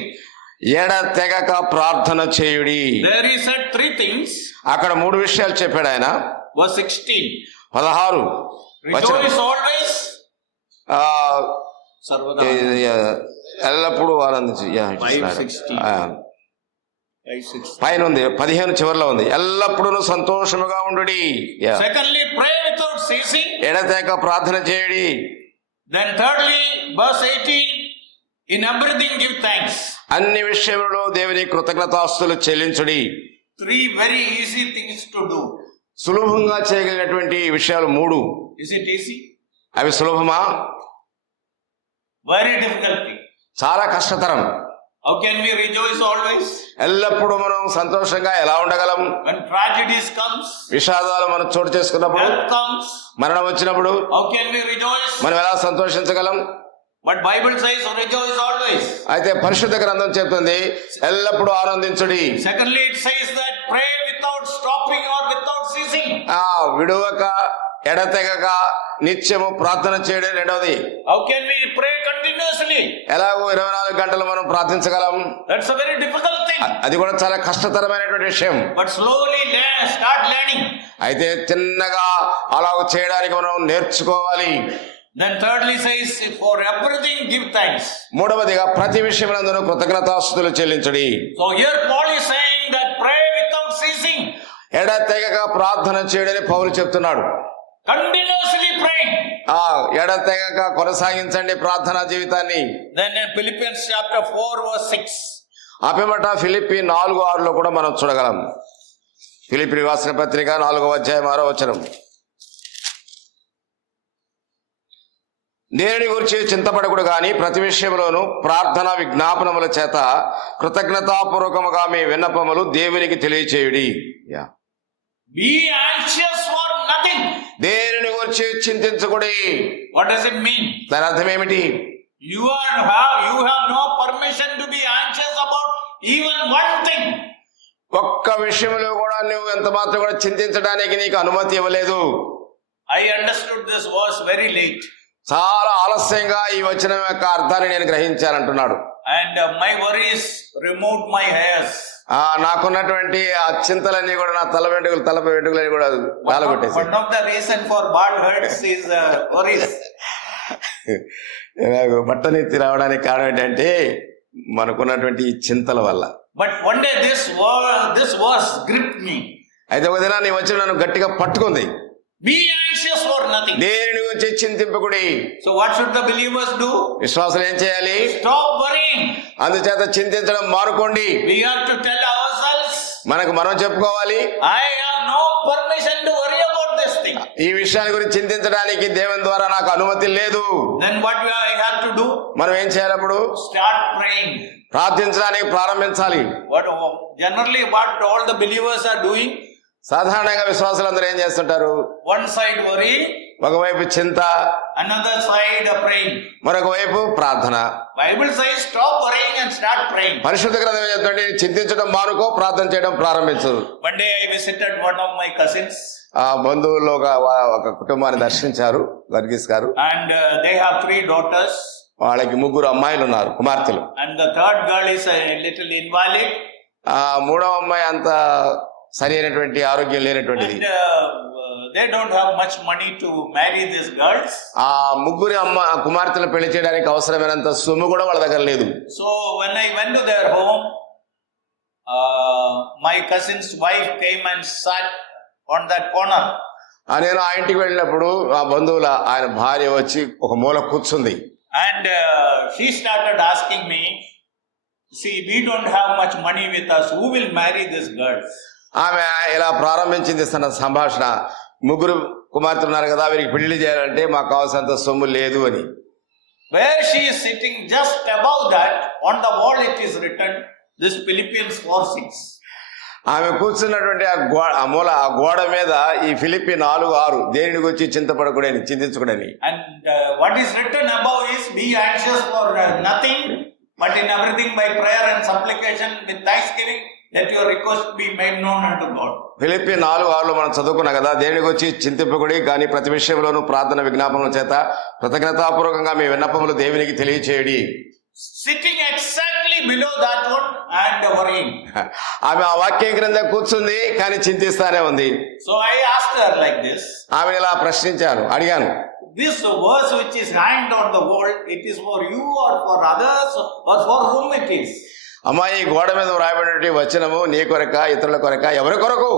ఎడతెగక ప్రార్థన చేయుడి. There he said 3 things. అక్కడ 3 విషయాలు చెప్పాడు ఆయన. Verse 16. 16 Rejoice always. Sarvada. ఎల్లప్పుడూ ఆనందించు. 5:16. పైన ఉంది, 15 చివరిలో ఉంది. ఎల్లప్పుడూ సంతోషముగా ఉండుడి. Secondly, pray without ceasing. ఎడతెగక ప్రార్థన చేయుడి. Then thirdly, verse 18, in everything give thanks. అన్ని విషయములలో దేవుని కృతజ్ఞతాస్తులు చెల్లించుడి. 3 very easy things to do. సులభంగా చేయగలిగినటువంటి విషయాలు 3. Is it easy? అవి సులభమా? Very difficult thing. చాలా కష్టతరం. How can we rejoice always? ఎల్లప్పుడూ మనం సంతోషంగా ఎలా ఉండగలం? When tragedies comes, విషాదాలు మనం చోటు చేసుకున్నప్పుడు, death comes, మరణం వచ్చినప్పుడు how can we rejoice? మనం ఎలా సంతోషించగలం? But Bible says rejoice always. అయితే పరిశుద్ధ గ్రంథం చెప్తుంది ఎల్లప్పుడూ ఆనందించుడి. Secondly, it says that pray without stopping or without ceasing. విడువక ఎడతెగక నిత్యము ప్రార్థన చేయడం రెండవది. How can we pray continuously? ఎలాగో 24 గంటలు మనం ప్రార్థించగలం? That's a very difficult thing. అది కూడా చాలా కష్టతరమైనటువంటి విషయం. But slowly start learning. అయితే చిన్నగా అలాగ చేయడానికి మనం నేర్చుకోవాలి. Then thirdly says, for everything give thanks. మూడవదిగా ప్రతి విషయమునందును కృతజ్ఞతాస్తుతులు చెల్లించుడి. So here Paul is saying that pray without ceasing. ఎడతెగక ప్రార్థన చేయడని పౌలు చెప్తున్నాడు. Continuously praying. ఎడతెగక కొనసాగించండి ప్రార్థనా జీవితాన్ని. Then in Philippians chapter 4 verse 6. అపిమట Philippi 4:6 కూడా మనం చూడగలం. ఫిలిప్పి రాసిన పత్రిక 4వ అధ్యాయం 6వ వచనం. దేనిని గురించి చింతపడకుడు గాని ప్రతి విషయంలోనూ ప్రార్థన విజ్ఞాపనముల చేత కృతజ్ఞతాపూర్వకముగా మీ విన్నపములు దేవునికి తెలియచేయుడి. Be anxious for nothing. దేనిని గురించి చింతించకుడి. What does it mean? దాని అర్థం ఏమిటి? You have no permission to be anxious about even one thing. ఒక్క విషయంలో కూడా నువ్వు ఎంత మాత్రం కూడా చింతించడానికి నీకు అనుమతి ఇవ్వలేదు. I understood this verse very late. చాలా ఆలస్యంగా ఈ వచనం యొక్క అర్థాన్ని నేను గ్రహించానంటున్నాడు. And my worries removed my hairs. నాకున్నటువంటి ఆ చింతలన్నీ కూడా నా తలపై వెంట్రుకలన్నీ కూడా రాలగొట్టేసి. One of the reason for bald heads is worries. బట్టనెత్తి రావడానికి కారణం ఏంటంటే మనకున్నటువంటి ఈ చింతల వల్ల. But one day this verse gripped me. అయితే ఒక దినాన్ని నీ వచ్చిన నన్ను గట్టిగా పట్టుకుంది. Be anxious for nothing. దేనిని గురించి చింతింపకుడి. So what should the believers do? విశ్వాసులు ఏం చేయాలి? Stop worrying. అందుచేత చింతించడం మానుకోండి. We have to tell ourselves, మనం చెప్పుకోవాలి, I have no permission to worry about this thing. ఈ విషయాన్ని గురించి చింతించడానికి దేవుని ద్వారా నాకు అనుమతి లేదు. Then what I have to do? మనం ఏం చేయాలి అప్పుడు? Start praying. ప్రార్థించడానికి ప్రారంభించాలి. Generally what all the believers are doing? సాధారణంగా విశ్వాసులందరూ ఏం చేస్తుంటారు? One side worry, ఒకవైపు చింత, another side praying. మరొక వైపు ప్రార్థన. Bible says stop worrying and start praying. పరిశుద్ధ గ్రంథం చెప్తుంటే చింతించడం మానుకో, ప్రార్థన చేయడం ప్రారంభించు. One day I visited one of my cousins. బంధువుల్లో ఒక కుటుంబాన్ని దర్శించారు వర్గీస్ గారు. And they have 3 daughters. వాళ్ళకి 3 అమ్మాయిలు ఉన్నారు, కుమార్తెలు. And the third girl is a little invalid. మూడవ అమ్మాయి అంత సరి అయినటువంటి ఆరోగ్యం లేనటువంటిది. And they don't have much money to marry these girls. 3 కుమార్తెలు పెళ్లి చేయడానికి అవసరమైనంత సొమ్ము కూడా వాళ్ళ దగ్గర లేదు. So when I went to their home, my cousin's wife came and sat on that corner. నేను ఆ ఇంటికి వెళ్ళినప్పుడు ఆ బంధువుల ఆయన భార్య వచ్చి ఒక మూల కూర్చుంది. And she started asking me, see, we don't have much money with us, who will marry these girls? ఆమె ఇలా ప్రారంభించింది తన సంభాషణ. 3 కుమార్తెలు ఉన్నారు కదా, వీరికి పెళ్లి చేయాలంటే మాకు కావాల్సినంత సొమ్ము లేదు అని. Where she is sitting, just above that, on the wall it is written, this Philippians 4:6. ఆమె కూర్చున్నటువంటి ఆ గోడ మీద ఈ ఫిలిప్పి 4:6 దేనిని గురించి చింతపడకూడని, చింతించకూడని. And what is written above is, be anxious for nothing, but in everything by prayer and supplication with thanksgiving, let your request be made known unto God. Philippi 4:6 మనం చదువుకున్నాం కదా, దేనికి వచ్చి చింతింపకుడి కానీ ప్రతి విషయంలోనూ ప్రార్థన విజ్ఞాపనల చేత కృతజ్ఞతాపూర్వకంగా మీ విన్నపములు దేవునికి తెలియచేయడి. Sitting exactly below that one and worrying. ఆమె ఆ వాక్యం క్రింద కూర్చుంది కానీ చింతిస్తానే ఉంది. So I asked her like this. ఆమె ఇలా అడిగాను, this verse which is hanged on the wall, it is for you or for others or for whom it is? అమ్మా, ఈ గోడ మీద వ్రాయబడినటువంటి వచనము నీ కొరక, ఇతరుల కొరక, ఎవరి కొరకు?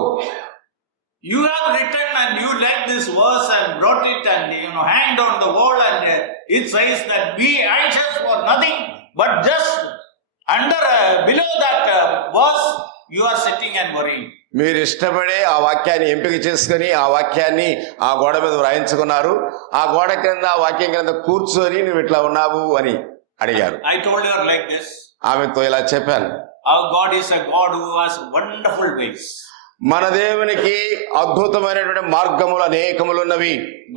You have written and you like this verse and brought it and hanged on the wall, and it says that be anxious for nothing but just below that verse, you are sitting and worrying. మీరు ఇష్టపడే ఆ వాక్యాన్ని ఎంపిక చేసుకుని ఆ వాక్యాన్ని ఆ గోడ మీద వ్రాయించుకున్నారు. ఆ గోడ కింద ఆ వాక్యం కింద కూర్చొని నువ్వు ఇట్లా ఉన్నావు అని అడిగారు. I told her like this. ఆమెతో ఇలా చెప్పాను, Our God is a God who has wonderful ways. మన దేవునికి అద్భుతమైనటువంటి మార్గములు అనేకములు ఉన్నవి.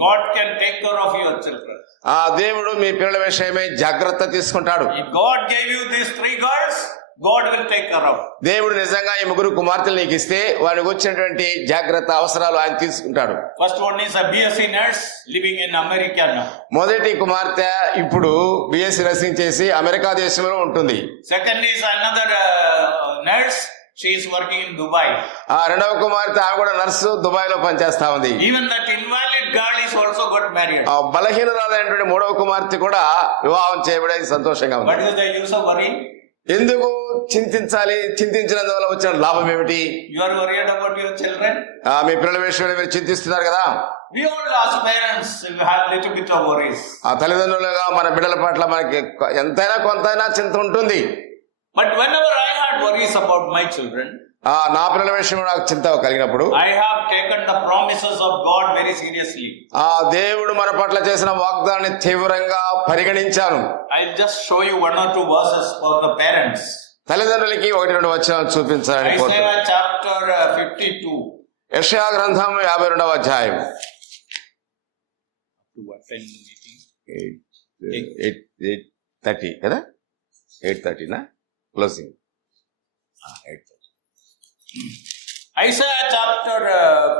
God can take care of your children. ఆ దేవుడు మీ పిల్లల విషయమై జాగ్రత్త తీసుకుంటాడు. If God gave you these 3 girls, God will take care of. దేవుడు నిజంగా ఈ 3 కుమార్తెలు నీకు ఇస్తే వారికి వచ్చినటువంటి జాగ్రత్త అవసరాలు ఆయన తీసుకుంటాడు. First one is a BSc nurse living in America now. మొదటి కుమార్తె ఇప్పుడు బిఎస్సి నర్సింగ్ చేసి అమెరికా దేశంలో ఉంటుంది. Second is another nurse. She is working in Dubai. ఆ రెండవ కుమార్తె ఆమె కూడా నర్సు దుబాయ్ లో పనిచేస్తా ఉంది. Even that invalid girl is also got married. ఆ బలహీనురాలైనటువంటి 3వ కుమార్తె కూడా వివాహం చేయబడేది సంతోషంగా ఉంది. What is the use of worry? ఎందుకు చింతించాలి? చింతించినందువల్ల వచ్చిన లాభం ఏమిటి? You are worried about your children. మీ పిల్లల విషయంలో మీరు చింతిస్తున్నారు కదా. We all as parents have little bit of worries. ఆ తల్లిదండ్రులుగా మన బిడ్డల పట్ల మనకి ఎంతైనా కొంతైనా చింత ఉంటుంది. But whenever I had worries about my children, నా పిల్లల విషయంలో నాకు చింత కలిగినప్పుడు I have taken the promises of God very seriously. ఆ దేవుడు మన పట్ల చేసిన వాగ్దానాన్ని తీవ్రంగా పరిగణించాను. I'll just show you 1 or 2 verses for the parents. తల్లిదండ్రులకి 1-2 వచనాలు చూపించాలని కోరుతున్నాను. Isaiah chapter 52. యెషయా గ్రంథం 52వ అధ్యాయం. To attend the meeting. 8:30 కదా, 8:30 నా closing. 8:30. Isaiah chapter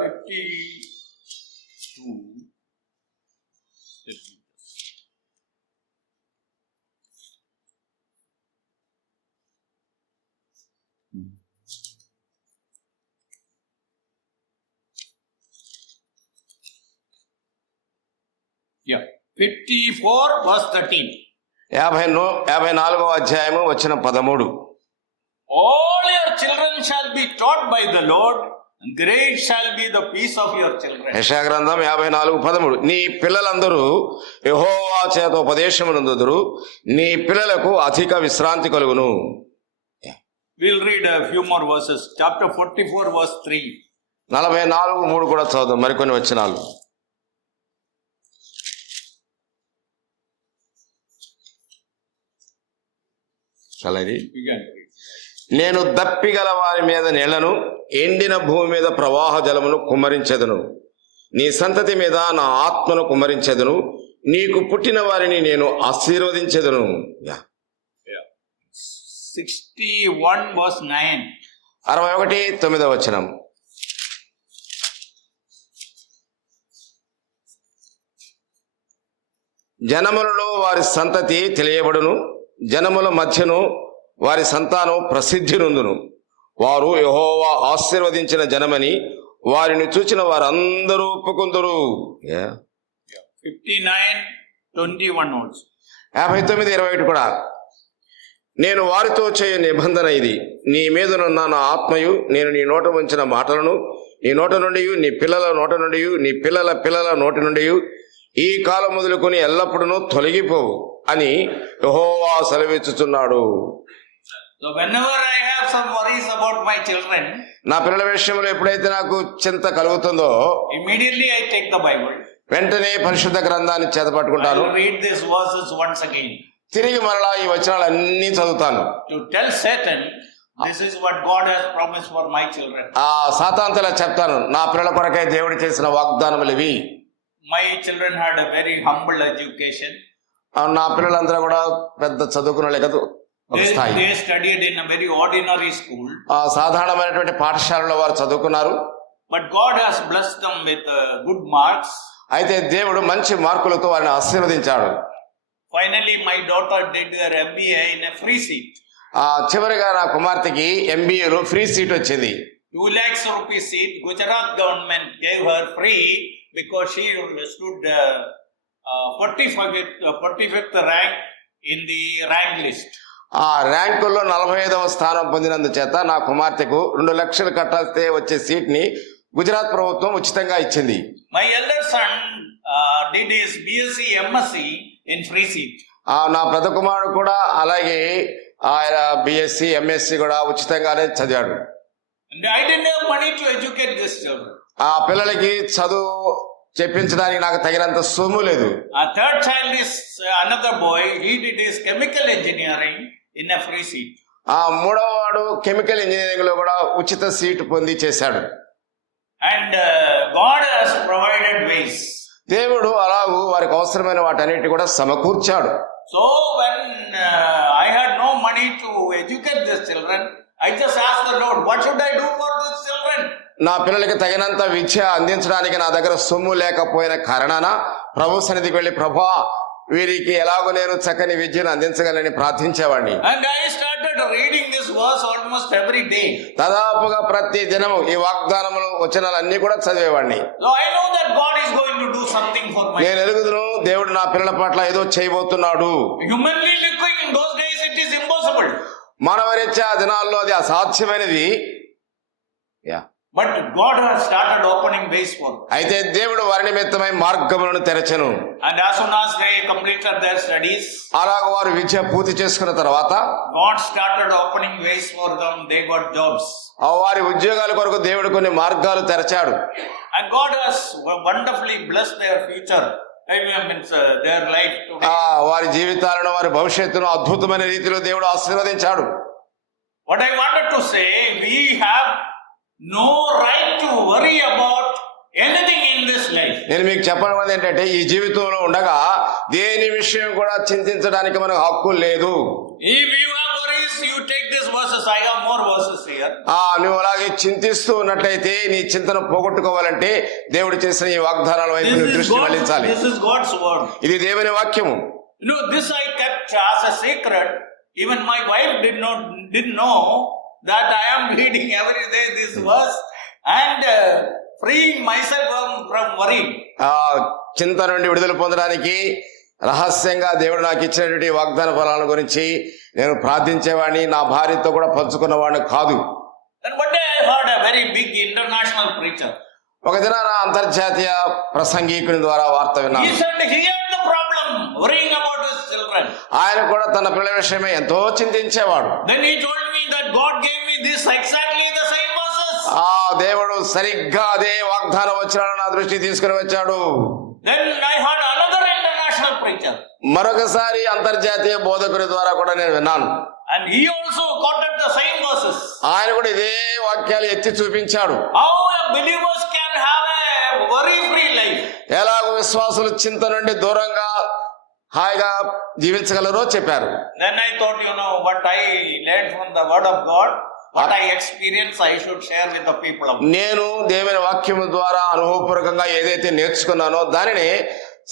52. Yeah, 54 verse 13. 54వ అధ్యాయము వచనం 13. All your children shall be taught by the Lord, and great shall be the peace of your children. యెషయా గ్రంథం 54:13. నీ పిల్లలందరూ యెహోవా చేత ఉపదేశమునందుదురు, నీ పిల్లలకు అధిక విశ్రాంతి కలుగును. We'll read a few more verses. Chapter 44 verse 3. 44:3 కూడా చదువు మరికొన్ని వచనాలు. నేను దప్పిగల వారి మీద నీళ్లను, ఎండిన భూమి మీద ప్రవాహ జలమును కుమ్మరించెదను. నీ సంతతి మీద నా ఆత్మను కుమ్మరించెదను. నీకు పుట్టిన వారిని నేను ఆశీర్వదించెదను. 61 verse 9. 61:9 వచనం. జనములలో వారి సంతతి తెలియబడును, జనముల మధ్యను వారి సంతానం ప్రసిద్ధి నొందును. వారు యెహోవా ఆశీర్వదించిన జనమని వారిని చూచిన వారందరూ ఒప్పుకొందురు. 59:21 also. 59:21 కూడా. నేను వారితో చేయు నిబంధన ఇది, నీ మీదనున్న నా ఆత్మయు నేను నీ నోట ఉంచిన మాటలను నీ నోట నుండి, నీ పిల్లల నోట నుండి, నీ పిల్లల పిల్లల నోటి నుండి ఈ కాలం మొదలుకొని ఎల్లప్పుడూ తొలగిపోవు అని యెహోవా సెలవిచ్చుచున్నాడు. So whenever I have some worries about my children, నా పిల్లల విషయంలో ఎప్పుడైతే నాకు చింత కలుగుతుందో immediately I take the Bible. వెంటనే పరిశుద్ధ గ్రంథాన్ని చేతపట్టుకుంటాను. I will read these verses once again. తిరిగి మరలా ఈ వచనాలన్నీ చదువుతాను. To tell Satan, this is what God has promised for my children. సాతానుతో చెప్తాను, నా పిల్లల కొరకై దేవుడు చేసిన వాగ్దానములు ఇవి. My children had a very humble education. నా పిల్లలందరూ కూడా పెద్ద చదువుకునే కదా స్థాయి. They studied in a very ordinary school. సాధారణమైనటువంటి పాఠశాలలో వారు చదువుకున్నారు. But God has blessed them with good marks. అయితే దేవుడు మంచి మార్కులతో వారిని ఆశీర్వదించాడు. Finally, my daughter did her MBA in a free seat. చివరిగా నా కుమార్తెకి MBAలో ఫ్రీ సీట్ వచ్చింది. 2 lakhs rupee seat Gujarat government gave her free because she stood 45th rank in the rank list. ఆ ర్యాంకుల్లో 45వ స్థానం పొందినందుచేత నా కుమార్తెకు 2 లక్షలు కట్టాల్స్తే వచ్చే సీట్ ని గుజరాత్ ప్రభుత్వం ఉచితంగా ఇచ్చింది. My elder son did his BSc MSc in free seat. నా పెద్ద కుమారుడు కూడా అలాగే ఆయన బిఎస్సి ఎంఎస్సి కూడా ఉచితంగానే చదివాడు. And I didn't have money to educate these children. ఆ పిల్లలకి చదువు చెప్పించడానికి నాకు తగినంత సొమ్ము లేదు. Our third child is another boy. He did his chemical engineering in a free seat. ఆ మూడవ వాడు కెమికల్ ఇంజనీరింగ్ లో కూడా ఉచిత సీటు పొంది చేశాడు. And God has provided ways. దేవుడు అలాగూ వారికి అవసరమైన వాటన్నిటి కూడా సమకూర్చాడు. So when I had no money to educate these children, I just asked the Lord, what should I do for these children? నా పిల్లలకి తగినంత విద్య అందించడానికి నా దగ్గర సొమ్ము లేకపోయిన కారణాన ప్రభు సన్నిధికి వెళ్లి ప్రభువా వీరికి ఎలాగో నేను చక్కని విద్యను అందించగలని ప్రార్థించేవాడిని. And I started reading this verse almost every day. దాదాపుగా ప్రతి దినము ఈ వాగ్దానములు వచనాలన్నీ కూడా చదివేవాడిని. So I know that God is going to do something for my నేను ఎరుగుదును దేవుడు నా పిల్లల పట్ల ఏదో చేయబోతున్నాడు. humanly looking in those days it is impossible. మానవరీత్యా దినాల్లో అది అసాధ్యమైనది. But God has started opening ways for them. అయితే దేవుడు వారి నిమిత్తమై మార్గములను తెరచెను. And as soon as they completed their studies, అలాగ వారు విద్య పూర్తి చేసుకున్న తర్వాత God started opening ways for them. They got jobs. వారి ఉద్యోగాల కొరకు దేవుడు కొన్ని మార్గాలు తెరచాడు. And God has wonderfully blessed their future. I mean, their life today. వారి జీవితాలను వారి భవిష్యత్తును అద్భుతమైన రీతిలో దేవుడు ఆశీర్వదించాడు. What I wanted to say, we have no right to worry about anything in this life. నేను మీకు చెప్పడం ఏంటంటే ఈ జీవితంలో ఉండగా దేని విషయం కూడా చింతించడానికి మనకు హక్కు లేదు. If you have worries, you take these verses. I have more verses here. నువ్వు అలాగే చింతిస్తూ ఉన్నట్లయితే నీ చింతన పోగొట్టుకోవాలంటే దేవుడు చేసిన ఈ వాగ్దానాల వైపు నువ్వు దృష్టి మళ్లించాలి. This is God's word. ఇది దేవుని వాక్యము. You know, this I kept as a secret. Even my wife didn't know that I am reading every day this verse and freeing myself from worry. చింత నుండి విడుదల పొందడానికి రహస్యంగా దేవుడు నాకు ఇచ్చినటువంటి వాగ్దాన ఫలాల గురించి నేను ప్రార్థించేవాడిని. నా భార్యతో కూడా పంచుకున్నవాడిని కాదు. Then one day I heard a very big international preacher. ఒక దినాన అంతర్జాతీయ ప్రసంగికుని ద్వారా వార్త విన్నాను. He said he had the problem worrying about his children. ఆయన కూడా తన పిల్లల విషయమే ఎంతో చింతించేవాడు. Then he told me that God gave me this exactly the same verses. దేవుడు సరిగ్గా అదే వాగ్దానం వచనాలను నా దృష్టికి తీసుకుని వచ్చాడు. Then I heard another international preacher. మరొకసారి అంతర్జాతీయ బోధకుడి ద్వారా కూడా నేను విన్నాను. And he also quoted the same verses. ఆయన కూడా ఇదే వాక్యాలు ఎత్తి చూపించాడు. How believers can have a worry-free life. ఎలాగో విశ్వాసులు చింత నుండి దూరంగా హాయిగా జీవించగలరో చెప్పారు. Then I thought, what I learned from the word of God, what I experienced, I should share with the people of God. నేను దేవుని వాక్యము ద్వారా అనుభవపూర్వకంగా ఏదైతే నేర్చుకున్నానో దానిని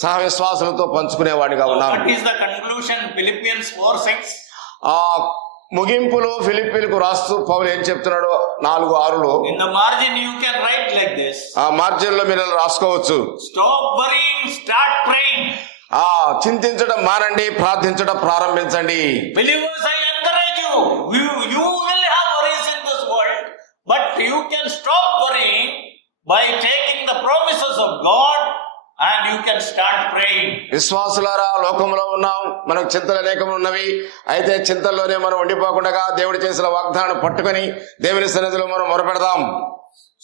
సహ విశ్వాసులతో పంచుకునేవాడిగా ఉన్నాను. What is the conclusion? Philippians 4:6. ముగింపులో ఫిలిప్పీలకు రాస్తూ పౌలు ఏం చెప్తున్నాడు 4:6లో In the margin you can write like this. Margin లో మీరు రాసుకోవచ్చు. Stop worrying, start praying. చింతించడం మానండి, ప్రార్థించడం ప్రారంభించండి. Believers, I encourage you. You will have worries in this world, but you can stop worrying by taking the promises of God and you can start praying. విశ్వాసులారా, లోకంలో ఉన్నాం, మనకు చింతలు అనేకములు ఉన్నవి. అయితే చింతల్లోనే మనం ఉండిపోకుండా దేవుడు చేసిన వాగ్దానాన్ని పట్టుకొని దేవుని సన్నిధిలో మనం మొరపెడదాం.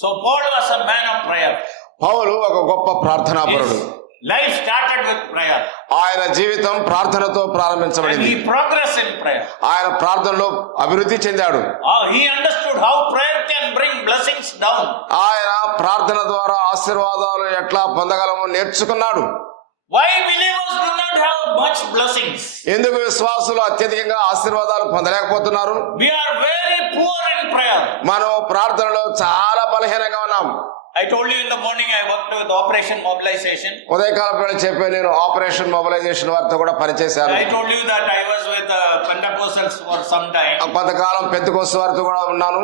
So Paul was a man of prayer. పౌలు ఒక గొప్ప ప్రార్థనాపరుడు. Life started with prayer. ఆయన జీవితం ప్రార్థనతో And ప్రారంభించబడింది. he progressed in prayer. ఆయన ప్రార్థనలో అభివృద్ధి చెందాడు. He understood how prayer can bring blessings down. ఆయన ప్రార్థన ద్వారా ఆశీర్వాదాలు ఎట్లా పొందగలమో నేర్చుకున్నాడు. Why believers do not have much blessings? ఎందుకు విశ్వాసులు అత్యధికంగా ఆశీర్వాదాలు పొందలేకపోతున్నారు? We are very poor in prayer. మనం ప్రార్థనలో చాలా బలహీనంగా ఉన్నాం. I told you in the morning I worked with Operation Mobilization. ఉదయకాలం చెప్పే నేను ఆపరేషన్ మొబిలైజేషన్ వారితో కూడా పనిచేశాను. I told you that I was with Pentecostals for some time. కొంతకాలం పెంతెకోస్తు వారితో కూడా ఉన్నాను.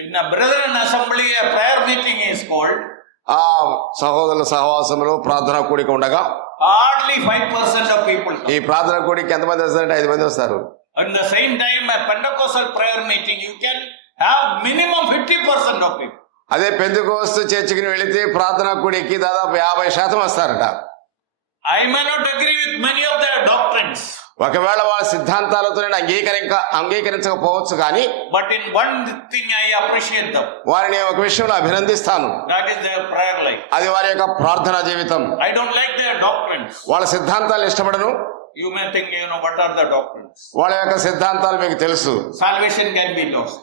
In the Brethren Assembly, a prayer meeting is called. సహోదరుల సహవాసంలో ప్రార్థనా కూడిక ఉండగా Hardly 5% of people come. ఈ ప్రార్థనా కూడికి ఎంతమంది వస్తారంటే 5 మంది వస్తారు. At the same time, a Pentecostal prayer meeting, you can have minimum 50% of people. అదే పెంతెకోస్తు చర్చికి వెళితే ప్రార్థనా కూడికి దాదాపు 50% వస్తారట. I may not agree with many of their doctrines. ఒకవేళ వాళ్ళ సిద్ధాంతాలతో నేను అంగీకరించకపోవచ్చు కానీ but in one thing I appreciate them. వారిని ఒక విషయంలో అభినందిస్తాను. That is their prayer life. అది వారి యొక్క ప్రార్థనా జీవితం. I don't like their doctrines. వాళ్ళ సిద్ధాంతాలు ఇష్టపడను. You may think, what are the doctrines? వాళ్ళ యొక్క సిద్ధాంతాలు మీకు తెలుసు. Salvation can be lost.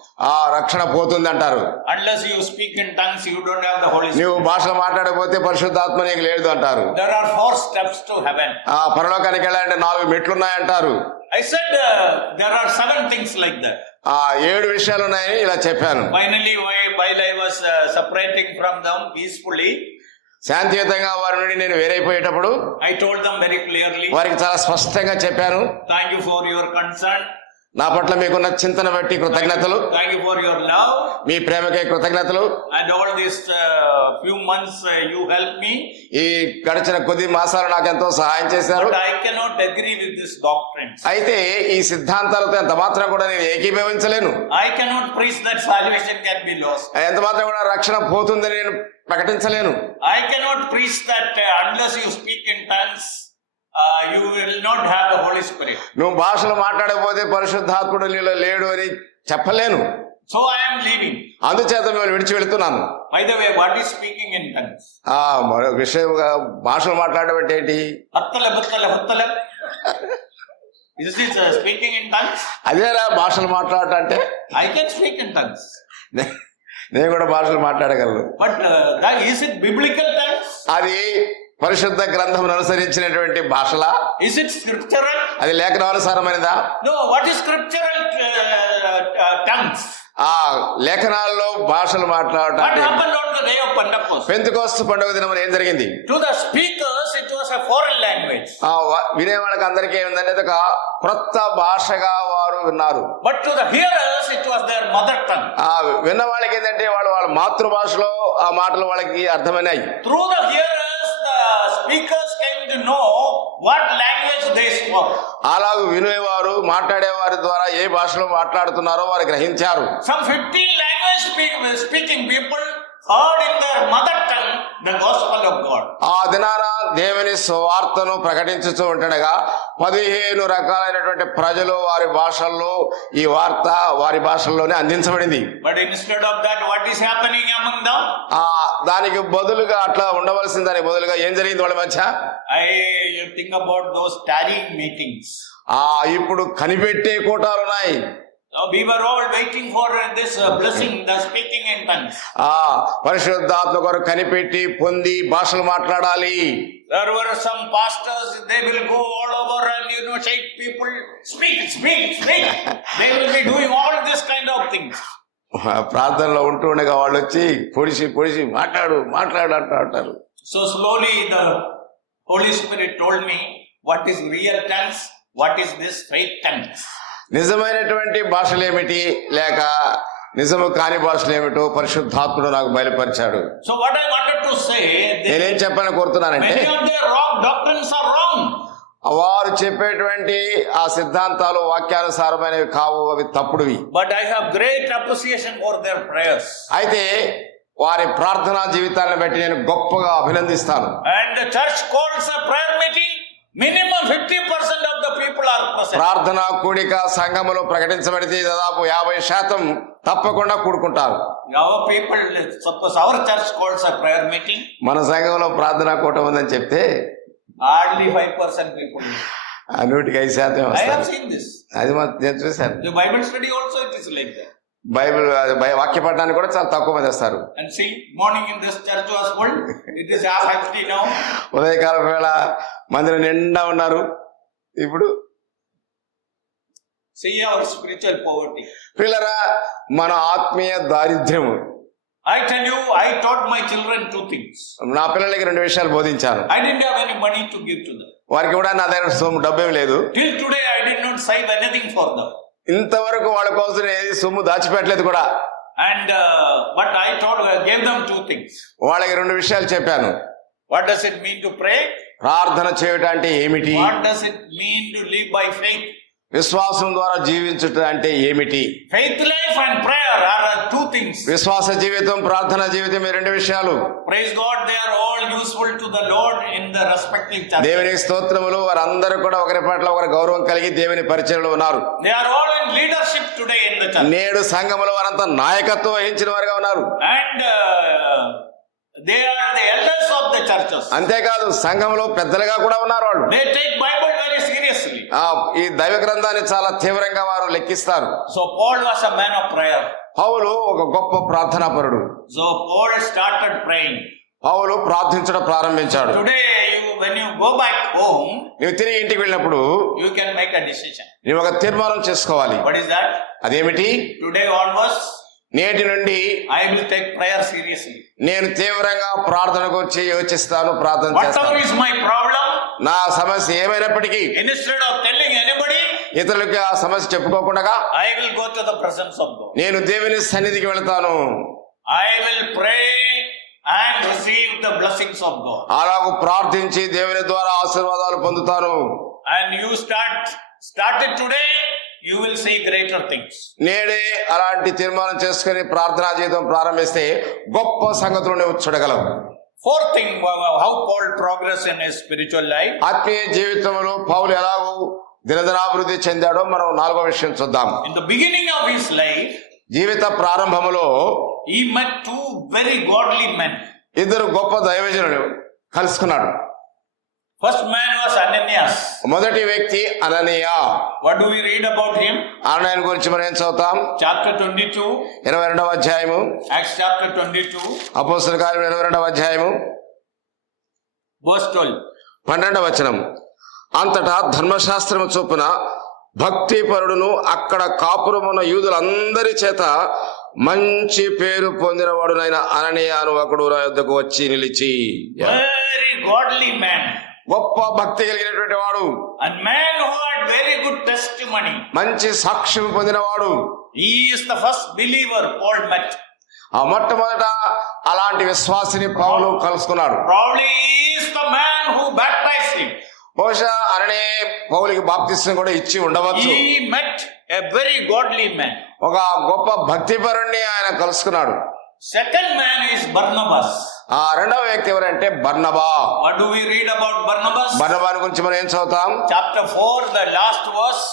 రక్షణ పోతుంది అంటారు. Unless you speak in tongues, you don't have the Holy Spirit. నీవు భాషలు మాట్లాడకపోతే పరిశుద్ధాత్మ నీకు లేదు అంటారు. There are 4 steps to heaven. పరలోకానికి వెళ్ళాలంటే 4 మెట్లు ఉన్నాయంటారు. I said there are 7 things like that. 7 విషయాలు ఉన్నాయని ఇలా చెప్పాను. Finally, while I was separating from them peacefully, శాంతియుతంగా వారి నుండి నేను వేరైపోయేటప్పుడు I told them very clearly, వారికి చాలా స్పష్టంగా చెప్పాను. thank you for your concern. నా పట్ల మీకున్న చింతన బట్టి కృతజ్ఞతలు. Thank you for your love. మీ ప్రేమకే కృతజ్ఞతలు. And all these few months you helped me. ఈ గడిచిన కొద్ది మాసాలు నాకు ఎంతో సహాయం చేశారు. But I cannot agree with this doctrine. అయితే ఈ సిద్ధాంతాలతో ఎంత మాత్రం కూడా నేను ఏకీభవించలేను. I cannot preach that salvation can be lost. ఎంత మాత్రం కూడా రక్షణ పోతుందని నేను ప్రకటించలేను. I cannot preach that unless you speak in tongues, you will not have the Holy Spirit. నువ్వు భాషలు మాట్లాడకపోతే పరిశుద్ధాత్ముడు నీలో లేడు అని చెప్పలేను. So I am leaving. అందుచేత మేము విడిచి వెళుతున్నాను. By the way, what is speaking in tongues? మరో విషయంగా భాషలు మాట్లాడడం అంటే ఏంటి? హత్తల. Is this speaking in tongues? అదేరా భాషలు మాట్లాడటం అంటే. I can speak in tongues. నేను కూడా భాషలు మాట్లాడగలను. But is it biblical tongues? అది పరిశుద్ధ గ్రంథం అనుసరించినటువంటి భాషలా? Is it scriptural? అది లేఖనానుసారమైనదా? No, what is scriptural tongues? లేఖనాల్లో భాషలు What మాట్లాడటం. happened on the day of Pentecost? Pentecost పండుగ దినమున ఏం జరిగింది? To the speakers, it was a foreign language. వినే వాళ్ళకి అందరికీ ఏమిందంటే ఇది ఒక క్రొత్త భాషగా వారు విన్నారు. But to the hearers, it was their mother tongue. విన్న వాళ్ళకి ఏంటంటే వాళ్ళ మాతృభాషలో ఆ మాటలు వాళ్ళకి అర్థమైనాయి. Through the hearers, the speakers came to know what language they spoke. అలాగూ వినేవారు మాట్లాడేవారి ద్వారా ఏ భాషలో మాట్లాడుతున్నారో వారు గ్రహించారు. Some 15 language speaking people heard in their mother tongue the gospel of God. ఆ దినాన దేవుని సువార్తను ప్రకటించుతూ ఉంటుండగా 15 రకాలైనటువంటి ప్రజలు వారి భాషల్లో ఈ వార్త వారి భాషల్లోనే అందించబడింది. But instead of that, what is happening among them? దానికి బదులుగా అట్లా ఉండవలసిన దానికి బదులుగా ఏం జరిగింది వాళ్ళ మధ్య? I think about those tarrying meetings. ఇప్పుడు కనిపెట్టే కూటాలు ఉన్నాయి. We were all waiting for this blessing, the speaking in tongues. పరిశుద్ధాత్మ కొరకు కనిపెట్టి పొంది భాషలు మాట్లాడాలి. There were some pastors, they will go all over and shake people, speak. They will be doing all this kind of things. ప్రార్థనలో ఉంటూ ఉండగా వాళ్ళు వచ్చి పొడిచి మాట్లాడు అంటారు. So slowly the Holy Spirit told me what is real tongues, what is this fake tongues. నిజమైనటువంటి భాషలేమిటి లేక నిజము కాని భాషలేమిటో పరిశుద్ధాత్ముడు నాకు బయలుపరిచాడు. So what I wanted to say, నేనేం చెప్పాలని కోరుతున్నానంటే many of their wrong doctrines are wrong. వారు చెప్పేటువంటి ఆ సిద్ధాంతాలు వాక్యానుసారమైనవి కావు, అవి తప్పుడువి. But I have great appreciation for their prayers. అయితే వారి ప్రార్థనా జీవితాన్ని బట్టి నేను గొప్పగా అభినందిస్తాను. And the church calls a prayer meeting, minimum 50% of the people are present. ప్రార్థనా కూడిక సంఘములో ప్రకటించబడితే దాదాపు 50% తప్పకుండా కూడుకుంటారు. Our people, suppose our church calls a prayer meeting, మన సంఘంలో ప్రార్థనా కూటం ఉందని చెప్తే hardly 5% people. 100% I have seen this. అది నేను చూశాను. The Bible study also it is like that. Bible వాక్య పఠనానికి కూడా చాలా తక్కువ మంది వస్తారు. And see, morning in this church was full. It is half empty now. ఉదయకాల వేళ మందిరం నిండా ఉన్నారు. ఇప్పుడు see our spiritual poverty. పిల్లరా, మన ఆత్మీయ దారిద్ర్యము. I tell you, I taught my children 2 things. నా పిల్లలకి 2 విషయాలు బోధించాను. I didn't have any money to give to them. వారికి కూడా నా దగ్గర డబ్బేం లేదు. Till today I did not save anything for them. ఇంతవరకు వాళ్ళ కోసం ఏది సొమ్ము దాచిపెట్టలేదు కూడా. And what I gave them 2 things. వాళ్ళకి 2 విషయాలు చెప్పాను. What does it mean to pray? ప్రార్థన చేయటం అంటే ఏమిటి? What does it mean to live by faith? విశ్వాసం ద్వారా జీవించుట అంటే ఏమిటి? Faith life and prayer are 2 things. విశ్వాస జీవితం ప్రార్థన జీవితం ఈ 2 విషయాలు. Praise God, they are all all useful to the Lord in the respective churches. దేవునికి స్తోత్రములు. వారందరూ కూడా ఒకరి పట్ల ఒకరి గౌరవం కలిగి దేవుని పరిచయంలో ఉన్నారు. They are all in leadership today in the church. నేడు సంఘములో వారంతా నాయకత్వం వహించిన వారుగా ఉన్నారు. And they are the elders of the churches. అంతేకాదు సంఘములో పెద్దలుగా కూడా ఉన్నారు వాళ్ళు. They take Bible very seriously. ఈ దైవ గ్రంథాన్ని చాలా తీవ్రంగా వారు లెక్కిస్తారు. So Paul was a man of prayer. పౌలు ఒక గొప్ప ప్రార్థనాపరుడు. So Paul started praying. పౌలు ప్రార్థించడం ప్రారంభించాడు. Today when you go back home, నువ్వు తిరిగి ఇంటికి వెళ్ళినప్పుడు you can make a decision. నువ్వు ఒక తీర్మానం చేసుకోవాలి. What is that? అదేమిటి? Today onwards, నేటి నుండి I will take prayer seriously. నేను తీవ్రంగా ప్రార్థనకు వచ్చి యోచిస్తాను, ప్రార్థన Whatever చేస్తాను. is my problem, నా సమస్య ఏమైనప్పటికీ instead of telling anybody, ఇతరులకి ఆ సమస్య చెప్పుకోకుండా I will go to the presence of God. నేను దేవుని సన్నిధికి వెళ్తాను. I will pray and receive the blessings of God. అలాగూ ప్రార్థించి దేవుని ద్వారా ఆశీర్వాదాలు పొందుతాను. And you start it today, you will see greater things. నేడే అలాంటి తీర్మానం చేసుకుని ప్రార్థనా జీవితం ప్రారంభిస్తే గొప్ప సంగతులు నువ్వు చూడగలవు. Fourth thing, how Paul progressed in his spiritual life. ఆత్మీయ జీవితంలో పౌలు ఎలాగూ దినదినాభివృద్ధి చెందాడో మనం 4వ విషయం చూద్దాం. In the beginning of his life, Jeevitha ప్రారంభములో he met two very godly men. ఇద్దరు గొప్ప దైవజనులు కలుసుకున్నాడు. First man was Ananias. మొదటి వ్యక్తి అననీయ. What do we read about him? అననీయ గురించి మనం ఏం చదువుతాం? Chapter 22. 22వ అధ్యాయము. Acts chapter 22. అపోస్తలుల కార్యములు 22వ అధ్యాయము. Verse 12. 12వ వచనం. అంతటా ధర్మశాస్త్రము చొప్పున భక్తిపరుడును అక్కడ కాపురమున్న యూదులందరి చేత మంచి పేరు పొందినవాడునైన అననీయ అను ఒకడు నా యొద్దకు వచ్చి నిలిచి. Very godly man. గొప్ప భక్తి కలిగినటువంటి వాడు. A man who had very good testimony. మంచి సాక్ష్యం పొందినవాడు. He is the first believer Paul met. ఆ మొట్టమొదట అలాంటి విశ్వాసిని పౌలు కలుసుకున్నాడు. Probably he is the man who baptized him. బహుశా అననే పౌలుకి బాప్తిస్మం కూడా ఇచ్చి ఉండవచ్చు. He met a very godly man. ఒక గొప్ప భక్తిపరుణ్ణి ఆయన కలుసుకున్నాడు. Second man is Barnabas. ఆ రెండవ వ్యక్తి ఎవరంటే బర్నబా. What do we read about Barnabas? బర్నబాని గురించి మనం ఏం చదువుతాం? Chapter 4, the last verse.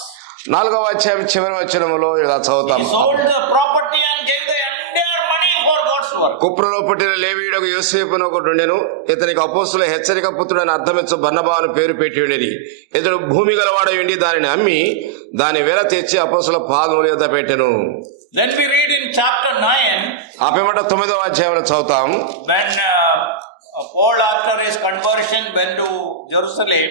4వ అధ్యాయం చివరి వచనములో ఇలా చదువుతాం. He sold the property and gave the entire money for God's work. కుప్రలో పుట్టిన లేవీయుడకు యోసేపును ఒకడు ఉండెను. ఇతనికి అపోస్తుల హెచ్చరిక పుత్రుడని అర్థమిచ్చు బర్నబా అని పేరు పెట్టి ఉండేది. ఇతడు భూమి గలవాడై ఉండి దానిని అమ్మి దాని వెల తెచ్చి అపోస్తుల పాదముల యొద్ద పెట్టెను. Then we read in chapter 9. ఆ పిమ్మట 9వ అధ్యాయంలో చదువుతాం. When Paul after his conversion went to Jerusalem,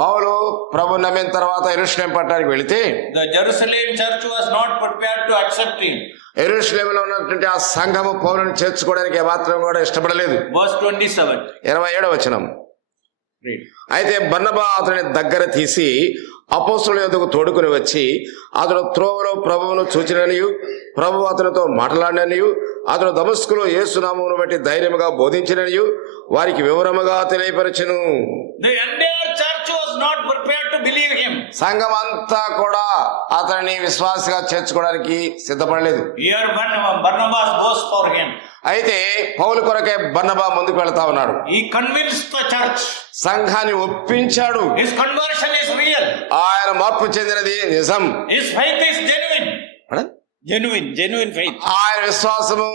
పౌలు ప్రభు నమ్మిన తర్వాత యెరూషలేము పట్టణానికి వెళితే the Jerusalem church was not prepared to accept him. యెరూషలేములో ఉన్నటువంటి ఆ సంఘము పౌలుని చేర్చుకోవడానికి ఏమాత్రం కూడా ఇష్టపడలేదు. Verse 27. 27వ వచనం. Read. అయితే బర్నబా అతని దగ్గర తీసి అపోస్తలుల యొద్దకు తోడుకుని వచ్చి అతడు త్రోవలో ప్రభువును చూచిననియు ప్రభు అతనితో మాట్లాడిననియు అతడు దమస్కులో యేసునామమును బట్టి ధైర్యముగా బోధించిననియు వారికి వివరముగా తెలియపరచెను. The entire church was not prepared to believe him. సంఘం అంతా కూడా అతన్ని విశ్వాసిగా చేర్చుకోవడానికి సిద్ధపడలేదు. Here Barnabas goes for him. అయితే పౌలు కొరకే బర్నబా ముందుకు వెళ్తా ఉన్నాడు. He convinced the church. సంఘాన్ని ఒప్పించాడు. His conversion is real. ఆయన మార్పు చెందినది నిజం. His faith is genuine. Genuine faith. ఆయన విశ్వాసము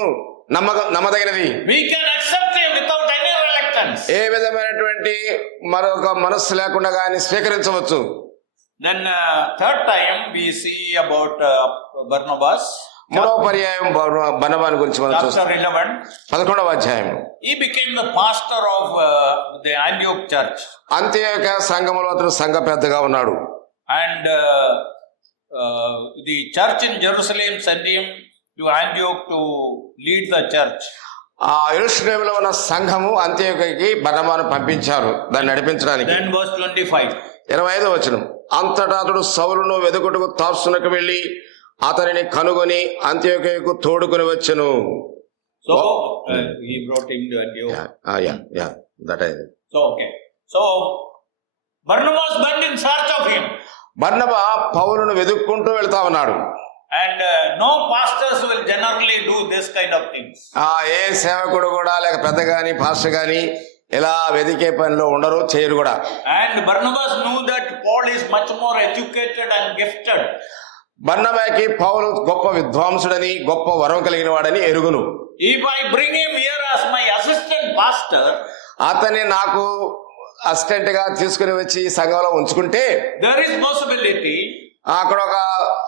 నమ్మదగినది. We can accept him without any reluctance. ఏ విధమైనటువంటి మరొక మనస్సు లేకుండా ఆయన స్వీకరించవచ్చు. Then third time we see about Barnabas. మూడవ పర్యాయం బర్నబాను గురించి మనం చూస్తాం. Chapter 11. 11వ అధ్యాయం. He became the pastor of the Antioch church. అంత్యోక సంఘములో అతను సంఘ పెద్దగా ఉన్నాడు. And the church in Jerusalem sent him to Antioch to lead the church. ఆ యెరూషలేములో ఉన్న సంఘము అంత్యోకకి బర్నబాను పంపించారు దాన్ని నడిపించడానికి. Then verse 25. 25వ వచనం. అంతటా అతడు సౌలును వెదుకుటకు తార్సునకు వెళ్లి అతనిని కనుగొని అంత్యోకయకు తోడుకుని వచ్చెను. So he brought him to Antioch. So Barnabas went in search of him. బర్నబా పౌలును వెతుక్కుంటూ వెళ్తా ఉన్నాడు. And no pastors will generally do this kind of things. ఏ సేవకుడు కూడా లేక పెద్ద గాని పాస్టర్ గాని ఇలా వెదికే పనిలో ఉండరు, చేయరు కూడా. And Barnabas knew that Paul is much more educated and gifted. బర్నబాకి పౌలు గొప్ప విద్వాంసుడని, గొప్ప వరం కలిగిన వాడని ఎరుగును. If I bring him here as my assistant pastor, అతన్ని నాకు అసిస్టెంట్ గా తీసుకుని వచ్చి సంఘంలో ఉంచుకుంటే there is possibility అక్కడ ఒక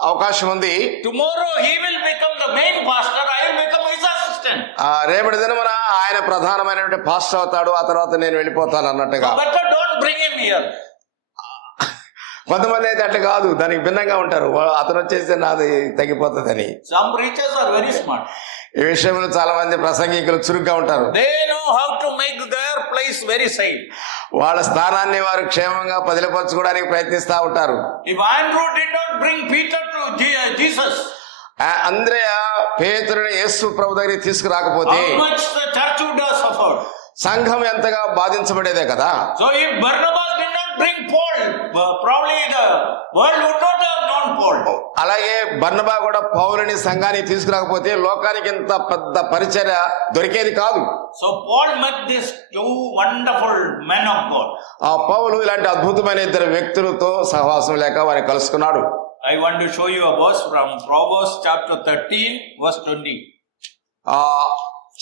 అవకాశం ఉంది. tomorrow he will become the main pastor, I will become his assistant. రేపటి దినమున ఆయన ప్రధానమైనటువంటి పాస్టర్ అవుతాడు, ఆ తర్వాత నేను వెళ్ళిపోతాను అన్నట్టుగా. So better don't bring him here. కొంతమంది అయితే అట్లా కాదు, దానికి భిన్నంగా ఉంటారు. అతను వచ్చేస్తే నాది తగ్గిపోతుందని. Some preachers are very smart. ఈ విషయంలో చాలా మంది ప్రసంగికులు చురుగ్గా ఉంటారు. They know how to make their place very safe. వాళ్ళ స్థానాన్ని వారు క్షేమంగా పదిలపరచుకోవడానికి ప్రయత్నిస్తా ఉంటారు. If Andrew did not bring Peter to Jesus, అంద్రెయ పేతురుని యేసు ప్రభు దగ్గరికి తీసుకురాకపోతే how much the church would have suffered. సంఘం ఎంతగా బాధించబడేదే కదా. So if Barnabas did not bring Paul, probably the world would not have known Paul. అలాగే బర్నబా కూడా పౌలుని సంఘానికి తీసుకురాకపోతే లోకానికి ఇంత పెద్ద పరిచర్య దొరికేది కాదు. So Paul met these two wonderful men of God. ఆ పౌలు ఇలాంటి అద్భుతమైన ఇద్దరు వ్యక్తులతో సహవాసం లేక వారిని కలుసుకున్నాడు. I want to show you a verse from Proverbs chapter 13 verse 20.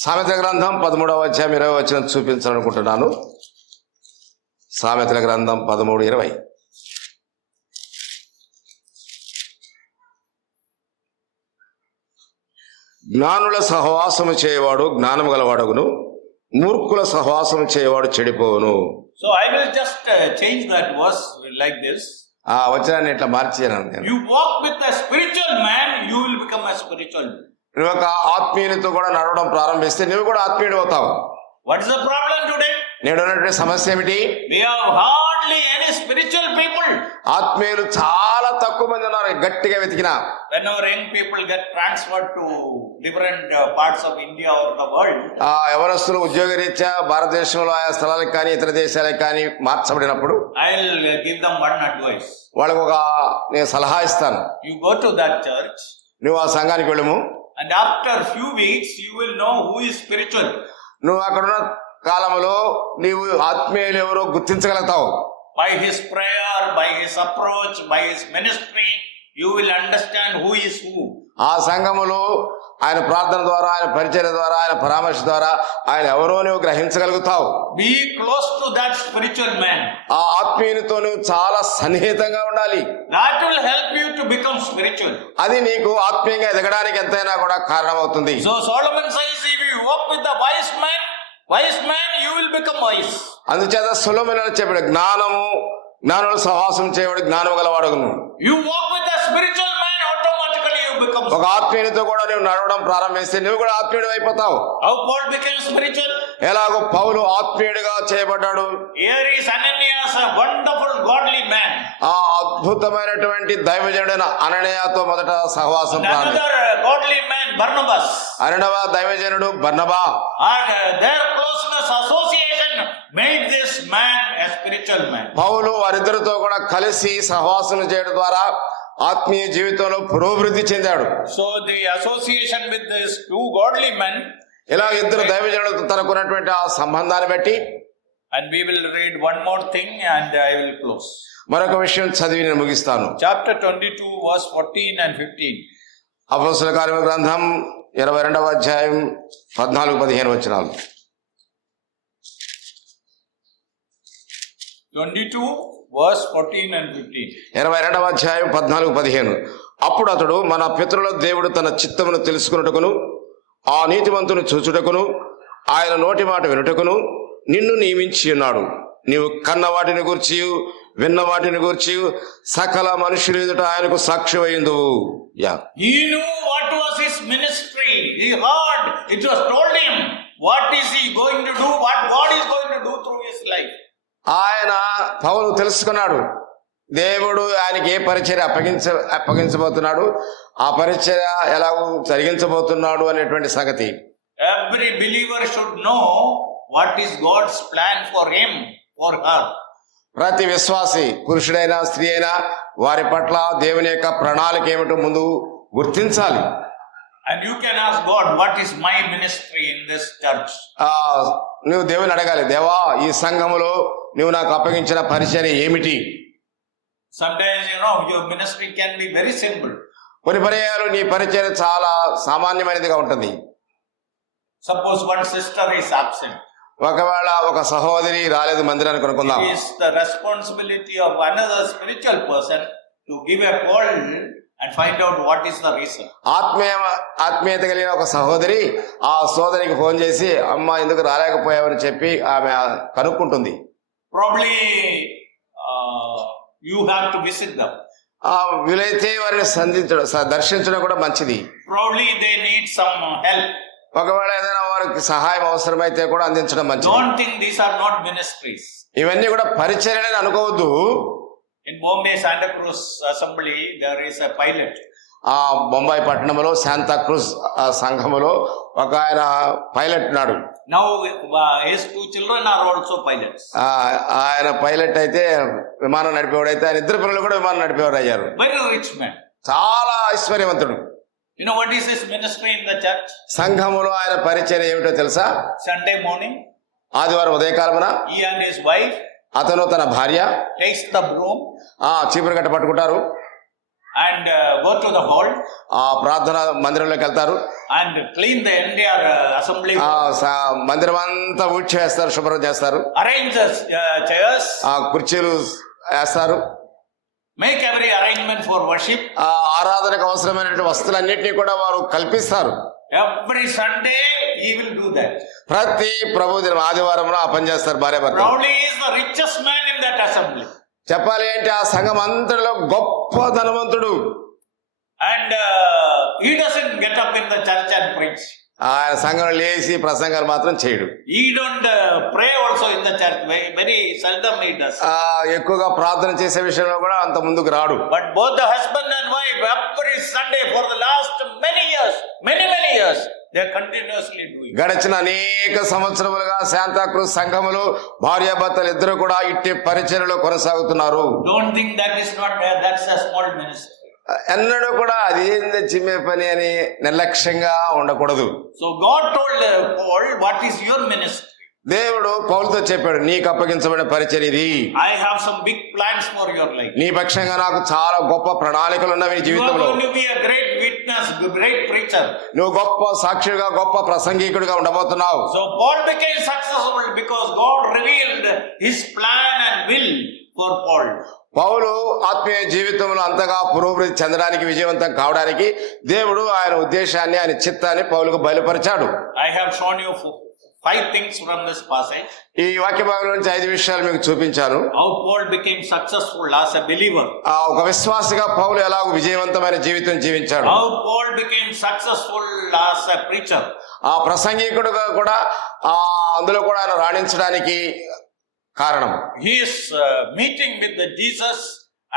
సామెతల గ్రంథం 13వ అధ్యాయం 20వ వచనం చూపించాలనుకుంటున్నాను. సామెతల గ్రంథం 13:20. జ్ఞానుల సహవాసము చేయవాడు జ్ఞానము గలవాడగును, మూర్ఖుల సహవాసము చేయవాడు చెడిపోవును. So I will just change that verse like this. ఆ వచనాన్ని ఇట్లా మార్చాను నేను. You walk with a spiritual man, you will become a spiritual man. నువ్వు ఒక ఆత్మీయునితో కూడా నడవడం ప్రారంభిస్తే నువ్వు కూడా ఆత్మీయుడు అవుతావు. What is the problem today? నేడు ఉన్నటువంటి సమస్య ఏమిటి? We have hardly any spiritual people. ఆత్మీయులు చాలా తక్కువ మంది ఉన్నారు, గట్టిగా వెతికినా. When our young people get transferred to different parts of India or the world, ఎవరస్తులు ఉద్యోగరీత్యా భారతదేశంలో ఆయా స్థలాలకు కానీ ఇతర దేశాలకు కానీ మార్చబడినప్పుడు I'll give them one advice. వాళ్ళకు నేను సలహా ఇస్తాను. You go to that church, నువ్వు ఆ సంఘానికి వెళ్ళము, and after few weeks you will know who is spiritual. నువ్వు అక్కడున్న కాలంలో నీవు ఆత్మీయులు ఎవరో గుర్తించగలుగుతావు. By his prayer, by his approach, by his ministry, you will understand who is who. ఆ సంఘములో ఆయన ప్రార్థన ద్వారా, ఆయన పరిచర్య ద్వారా, ఆయన పరామర్శ ద్వారా ఆయన ఎవరో నువ్వు గ్రహించగలుగుతావు. Be close to that spiritual man. ఆ ఆత్మీయునితో నువ్వు చాలా సన్నిహితంగా ఉండాలి. That will help you to become spiritual. అది నీకు ఆత్మీయంగా ఎదగడానికి ఎంతైనా కూడా కారణమవుతుంది. So Solomon says, if you walk with the wise man, you will become wise. అందుచేత సొలొమోను చెప్పాడు, జ్ఞానుల సహవాసం చేయవాడు జ్ఞానము గలవాడగును. You walk with a spiritual man, automatically you become ఒక ఆత్మీయునితో కూడా నువ్వు నడవడం ప్రారంభిస్తే నువ్వు కూడా ఆత్మీయుడు అయిపోతావు. How Paul became spiritual? ఎలాగో పౌలు ఆత్మీయుడిగా చేయబడ్డాడు. Here is Ananias, a wonderful godly man. ఆ అద్భుతమైనటువంటి దైవజనుడైన అననీయాతో మొదట సహవాసం Another godly man, Barnabas. రెండవ దైవజనుడు బర్నబా. And their closeness association made this man a spiritual man. పౌలు వారిద్దరితో కూడా కలిసి సహవాసం చేయడం ద్వారా ఆత్మీయ జీవితంలో పురోభివృద్ధి చెందాడు. So the association with these two godly men, ఇలా ఇద్దరు దైవజనులతో తనకున్నటువంటి ఆ సంబంధాన్ని బట్టి, and we will read one more thing and I will close. మరొక విషయం చదివి నేను ముగిస్తాను. Chapter 22 verse 14 and 15. అపొస్తలుల కార్యముల గ్రంథం 22వ అధ్యాయం 14-15 వచనాలు. 22 verse 14 and 15. 22వ అధ్యాయం 14-15. అప్పుడు అతడు, మన పితరుల దేవుడు తన చిత్తమును తెలుసుకున్నటకును, ఆ నీతిమంతుని చూచుటకును, ఆయన నోటి మాట వినుటకును నిన్ను నియమించి ఉన్నాడు. నీవు కన్న వాటిని గూర్చి, విన్న వాటిని గూర్చి సకల మనుషుల ఎదుట ఆయనకు సాక్షి అయిందువు. He knew what was his ministry. He heard, it was told him what is he going to do, what God is going to do through his life. ఆయన పౌలు తెలుసుకున్నాడు, దేవుడు ఆయనకి ఏ పరిచర్య అప్పగించబోతున్నాడు, ఆ పరిచర్య ఎలాగూ జరిగించబోతున్నాడు అనేటువంటి సంగతి. Every believer should know what is God's plan for him or her. ప్రతి విశ్వాసి, పురుషుడైనా స్త్రీ అయినా, వారి పట్ల దేవుని యొక్క ప్రణాళిక ఏమిటో ముందు గుర్తించాలి. And you can ask God, what is my ministry in this church? నువ్వు దేవుని అడగాలి, దేవా ఈ సంఘములో నువ్వు నాకు అప్పగించిన పరిచర్య ఏమిటి? Sometimes, your ministry can be very simple. కొన్ని పర్యాయాలు నీ పరిచర్య చాలా సామాన్యమైనదిగా ఉంటుంది. Suppose one sister is absent. ఒకవేళ ఒక సహోదరి రాలేదు మందిరానికి అనుకుందాం. It is the responsibility of another spiritual person to give a call and find out what is the reason. ఆత్మీయత కలిగిన ఒక సహోదరి ఆ సోదరికి ఫోన్ చేసి, అమ్మ ఎందుకు రాలేకపోయావని చెప్పి ఆమె కనుక్కుంటుంది. Probably you have to visit them. వీలైతే వారిని దర్శించడం కూడా మంచిది. Probably they need some help. ఒకవేళ ఏదైనా వారికి సహాయం అవసరమైతే కూడా అందించడం మంచిది. Don't think these are not ministries. ఇవన్నీ కూడా పరిచర్యలని అనుకోవద్దు. In Bombay Santa Cruz Assembly there is a pilot. Bombay పట్టణంలో శాంతా క్రూజ్ సంఘములో ఒక ఆయన పైలట్ ఉన్నాడు. Now his 2 children are also pilots. ఆయన పైలట్ అయితే విమానం నడిపేవాడు అయితే ఆయన 2 పిల్లలు కూడా విమానం నడిపేవారు అయ్యారు. Very rich man. చాలా ఐశ్వర్యవంతుడు. You know what is his ministry in the church? సంఘములో ఆయన పరిచర్య ఏమిటో తెలుసా? Sunday morning, ఆదివారం ఉదయకాలమున he and his wife అతను తన భార్య takes the broom చీపురు కట్ట పట్టుకుంటారు and go to the hall. ప్రార్థన మందిరంలోకి వెళ్తారు and clean the entire assembly. మందిరం అంతా ఊడ్చి వేస్తారు, శుభ్రం చేస్తారు. Arrange the chairs. కుర్చీలు వేస్తారు. Make every arrangement for worship. ఆరాధనకు అవసరమైనటువంటి వస్తువులన్నింటినీ కూడా వారు కల్పిస్తారు. Every Sunday he will do that. ప్రతి ప్రభు దినం ఆదివారం ఆ పని చేస్తారు భార్యాభర్త. Probably he is the richest man in that assembly. చెప్పాలి అంటే ఆ సంఘం అంతటిలో గొప్ప ధనవంతుడు. And he doesn't get up in the church and preach. ఆయన సంఘం లేచి ప్రసంగాలు మాత్రం చేయడు. He don't pray also in the church. Very seldom he does. ఎక్కువగా ప్రార్థన చేసే విషయంలో కూడా అంత ముందుకు రాడు. But both the husband and wife every Sunday for the last many years, many years, they are continuously doing. గడిచిన అనేక సంవత్సరములుగా శాంతాక్రూజ్ సంఘములు భార్యాభర్తలు ఇద్దరు కూడా ఇట్టి పరిచర్యలో కొనసాగుతున్నారు. Don't think that's a small ministry. ఎన్నడూ కూడా అది చిమ్మే పని అని నిర్లక్ష్యంగా ఉండకూడదు. So God told Paul, what is your ministry? దేవుడు పౌలుతో చెప్పాడు, నీకు అప్పగించబడిన పరిచర్య ఇది. I have some big plans for your life. నీ పక్షంగా నాకు చాలా గొప్ప ప్రణాళికలు ఉన్నవి జీవితంలో. You are going to be a great witness, great preacher. నువ్వు గొప్ప సాక్షిగా గొప్ప ప్రసంగికుడిగా ఉండబోతున్నావు. So Paul became successful because God revealed his plan and will for Paul. పౌలు ఆత్మీయ జీవితంలో అంతగా పురోభివృద్ధి చెందడానికి, విజయవంతం కావడానికి దేవుడు ఆయన ఉద్దేశాన్ని, ఆయన చిత్తాన్ని పౌలుకు బయలుపరిచాడు. I have shown you 5 things from this passage. ఈ వాక్య భాగం నుంచి 5 విషయాలు మీకు చూపించాను. How Paul became successful as a believer. ఒక విశ్వాసిగా పౌలు ఎలాగో విజయవంతమైన జీవితం జీవించాడు. How Paul became successful as a preacher. ఆ ప్రసంగికుడుగా కూడా అందులో కూడా ఆయన రాణించడానికి కారణం His meeting with the Jesus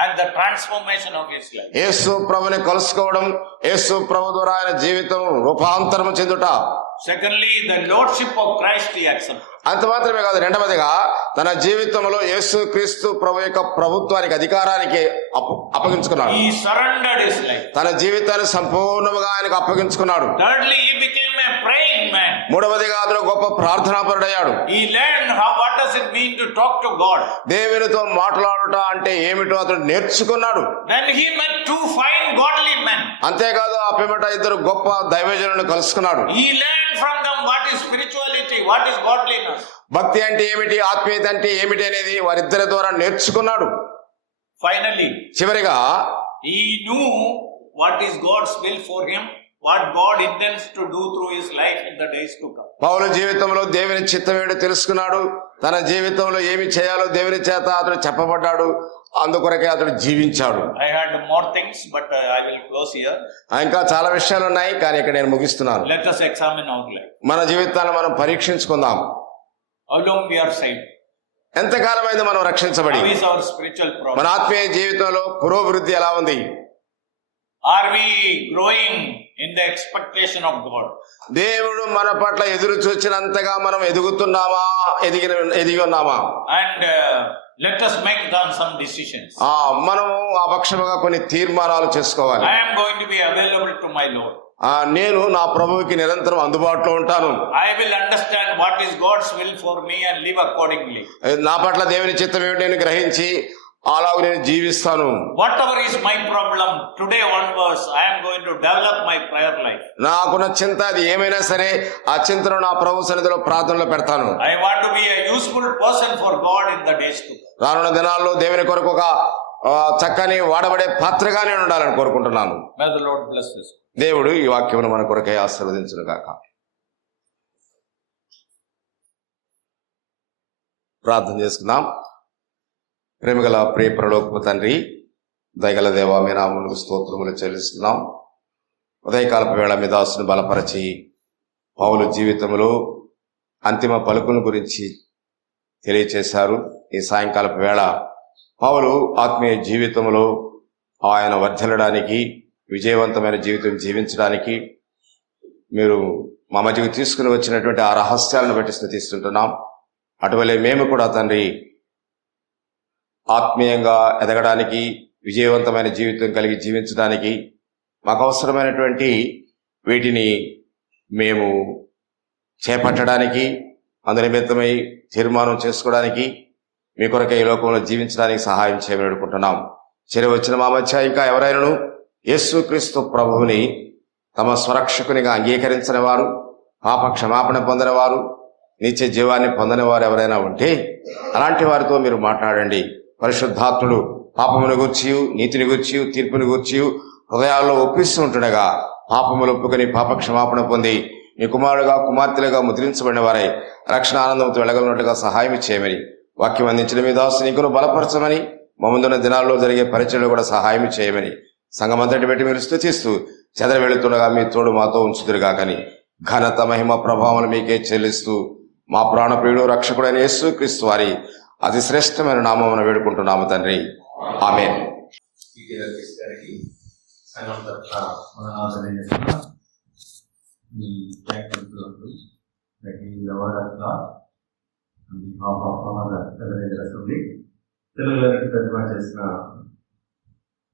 and the transformation of his life. యేసు ప్రభుని కలుసుకోవడం, యేసు ప్రభు ద్వారా ఆయన జీవితం రూపాంతరం చెందుట. Secondly, the lordship of Christ he accepted. అంత మాత్రమే కాదు, రెండవదిగా తన జీవితంలో యేసు క్రీస్తు ప్రభు యొక్క ప్రభుత్వానికి, అధికారానికి అప్పగించుకున్నాడు. He surrendered his life. తన జీవితాన్ని సంపూర్ణంగా ఆయనకు అప్పగించుకున్నాడు. Thirdly, he became a praying man. మూడవదిగా అతను గొప్ప ప్రార్థనాపరుడయ్యాడు. He learned what does it mean to talk to God. దేవునితో మాట్లాడుట అంటే ఏమిటో అతడు నేర్చుకున్నాడు. Then he met 2 fine godly men. అంతేకాదు ఆ పిమ్మట 2 గొప్ప దైవజనులను కలుసుకున్నాడు. He learned from them what is spirituality, what is godliness. భక్తి అంటే ఏమిటి, ఆత్మీయత అంటే ఏమిటి అనేది వారిద్దరి ద్వారా నేర్చుకున్నాడు. Finally, చివరిగా he knew what is God's will for him, what God intends to do through his life in the days to come. పౌలు జీవితంలో దేవుని చిత్తం ఏంటో తెలుసుకున్నాడు. తన జీవితంలో ఏమి చేయాలో దేవుని చేత అతడు చెప్పబడ్డాడు. అందుకొరకే అతడు జీవించాడు. I had more things, but I will close here. ఇంకా చాలా విషయాలు ఉన్నాయి, కానీ ఇక్కడ నేను ముగిస్తున్నాను. Let us examine our life. మన జీవితాన్ని మనం పరీక్షించుకుందాం. How long we are saved? ఎంతకాలమైంది మనం రక్షించబడి? How is our spiritual మన progress? ఆత్మీయ జీవితంలో పురోభివృద్ధి ఎలా ఉంది? Are we growing in the expectation of God? దేవుడు మన పట్ల ఎదురు చూచినంతగా మనం ఎదుగుతున్నామా, ఎదిగి ఉన్నామా? And let us make some decisions. మనము ఆ పక్షముగా కొన్ని తీర్మానాలు చేసుకోవాలి. I am going to be available to my Lord. నేను నా ప్రభువుకి నిరంతరం అందుబాటులో ఉంటాను. I will understand what is God's will for me and live accordingly. నా పట్ల దేవుని చిత్తం ఏమిటి అని గ్రహించి అలాగ నేను జీవిస్తాను. Whatever is my problem, today onwards, I am going to develop my prayer life. నాకున్న చింత అది ఏమైనా సరే ఆ చింతను నా ప్రభు సన్నిధిలో ప్రార్థనలో పెడతాను. I want to be a useful person for God in the days to come. రానున్న దినాల్లో దేవుని కొరకు ఒక చక్కని వాడబడే పాత్రగా నేను ఉండాలని కోరుకుంటున్నాను. May the Lord bless this. దేవుడు ఈ వాక్యమును మన కొరకై ఆశీర్వదించును గాక. ప్రార్థన చేసుకుందాం. ప్రేమగల ప్రియ పరలోకపు తండ్రి, దయగల దేవా, మీ నామమునకు స్తోత్రములు చెల్లిస్తున్నాం. ఉదయకాలపు వేళ మీ దాసుని బలపరచి పౌలు జీవితంలో అంతిమ పలుకును గురించి తెలియచేశారు. ఈ సాయంకాలపు వేళ పౌలు ఆత్మీయ జీవితంలో ఆయన వర్ధిల్లడానికి, విజయవంతమైన జీవితం జీవించడానికి మీరు మా మధ్యకు తీసుకుని వచ్చినటువంటి ఆ రహస్యాలను బట్టి స్తుతిస్తుంటున్నాం. అటువలే మేము కూడా తండ్రి ఆత్మీయంగా ఎదగడానికి, విజయవంతమైన జీవితం కలిగి జీవించడానికి మాకు అవసరమైనటువంటి వీటిని మేము చేపట్టడానికి, అందునిమిత్తమై తీర్మానం చేసుకోవడానికి, మీ కొరకే ఈ లోకంలో జీవించడానికి సహాయం చేయమని అడుగుకుంటున్నాం. చెరి వచ్చిన మా మధ్య ఇంకా ఎవరైనాను యేసుక్రీస్తు ప్రభువుని తమ స్వరక్షకునిగా అంగీకరించిన వారు, పాప క్షమాపణ పొందిన వారు, నిత్య జీవాన్ని పొందని వారు ఎవరైనా ఉంటే అలాంటి వారితో మీరు మాట్లాడండి. పరిశుద్ధాత్ముడు పాపమును గూర్చి, నీతిని గూర్చి, తీర్పుని గూర్చి హృదయాల్లో ఒప్పిస్తూ ఉంటుండగా పాపములు ఒప్పుకొని పాప క్షమాపణ పొంది మీ కుమారుడుగా, కుమార్తెలుగా ముద్రించబడిన వారై రక్షణ ఆనందంతో వెళ్ళగలిగినట్టుగా సహాయం చేయమని, వాక్యం అందించిన మీ దాసు నీకును బలపరచమని, మా ముందున్న దినాల్లో జరిగే పరిచయలు కూడా సహాయం చేయమని సంఘమంతటి పెట్టి మీరు స్తుతిస్తూ చెదర వెళుతుండగా మీ తోడు మాతో ఉంచుదురుగా కానీ ఘనత, మహిమ, ప్రభావం మీకే చెల్లిస్తూ మా ప్రాణప్రియుడు రక్షకుడైన యేసుక్రీస్తు వారి అతి శ్రేష్టమైన నామమున వేడుకుంటున్నాము తండ్రి. ఆమేన్. తెలుగులోకి తర్జుమా చేసిన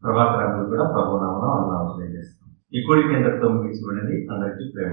ప్రభాకరాలు కూడా ప్రభు నామమున వందనాలు తెలియజేస్తాం. ఈ కూడిక ఇంతటితో ముగించబడింది. అందరికీ ప్రేమ.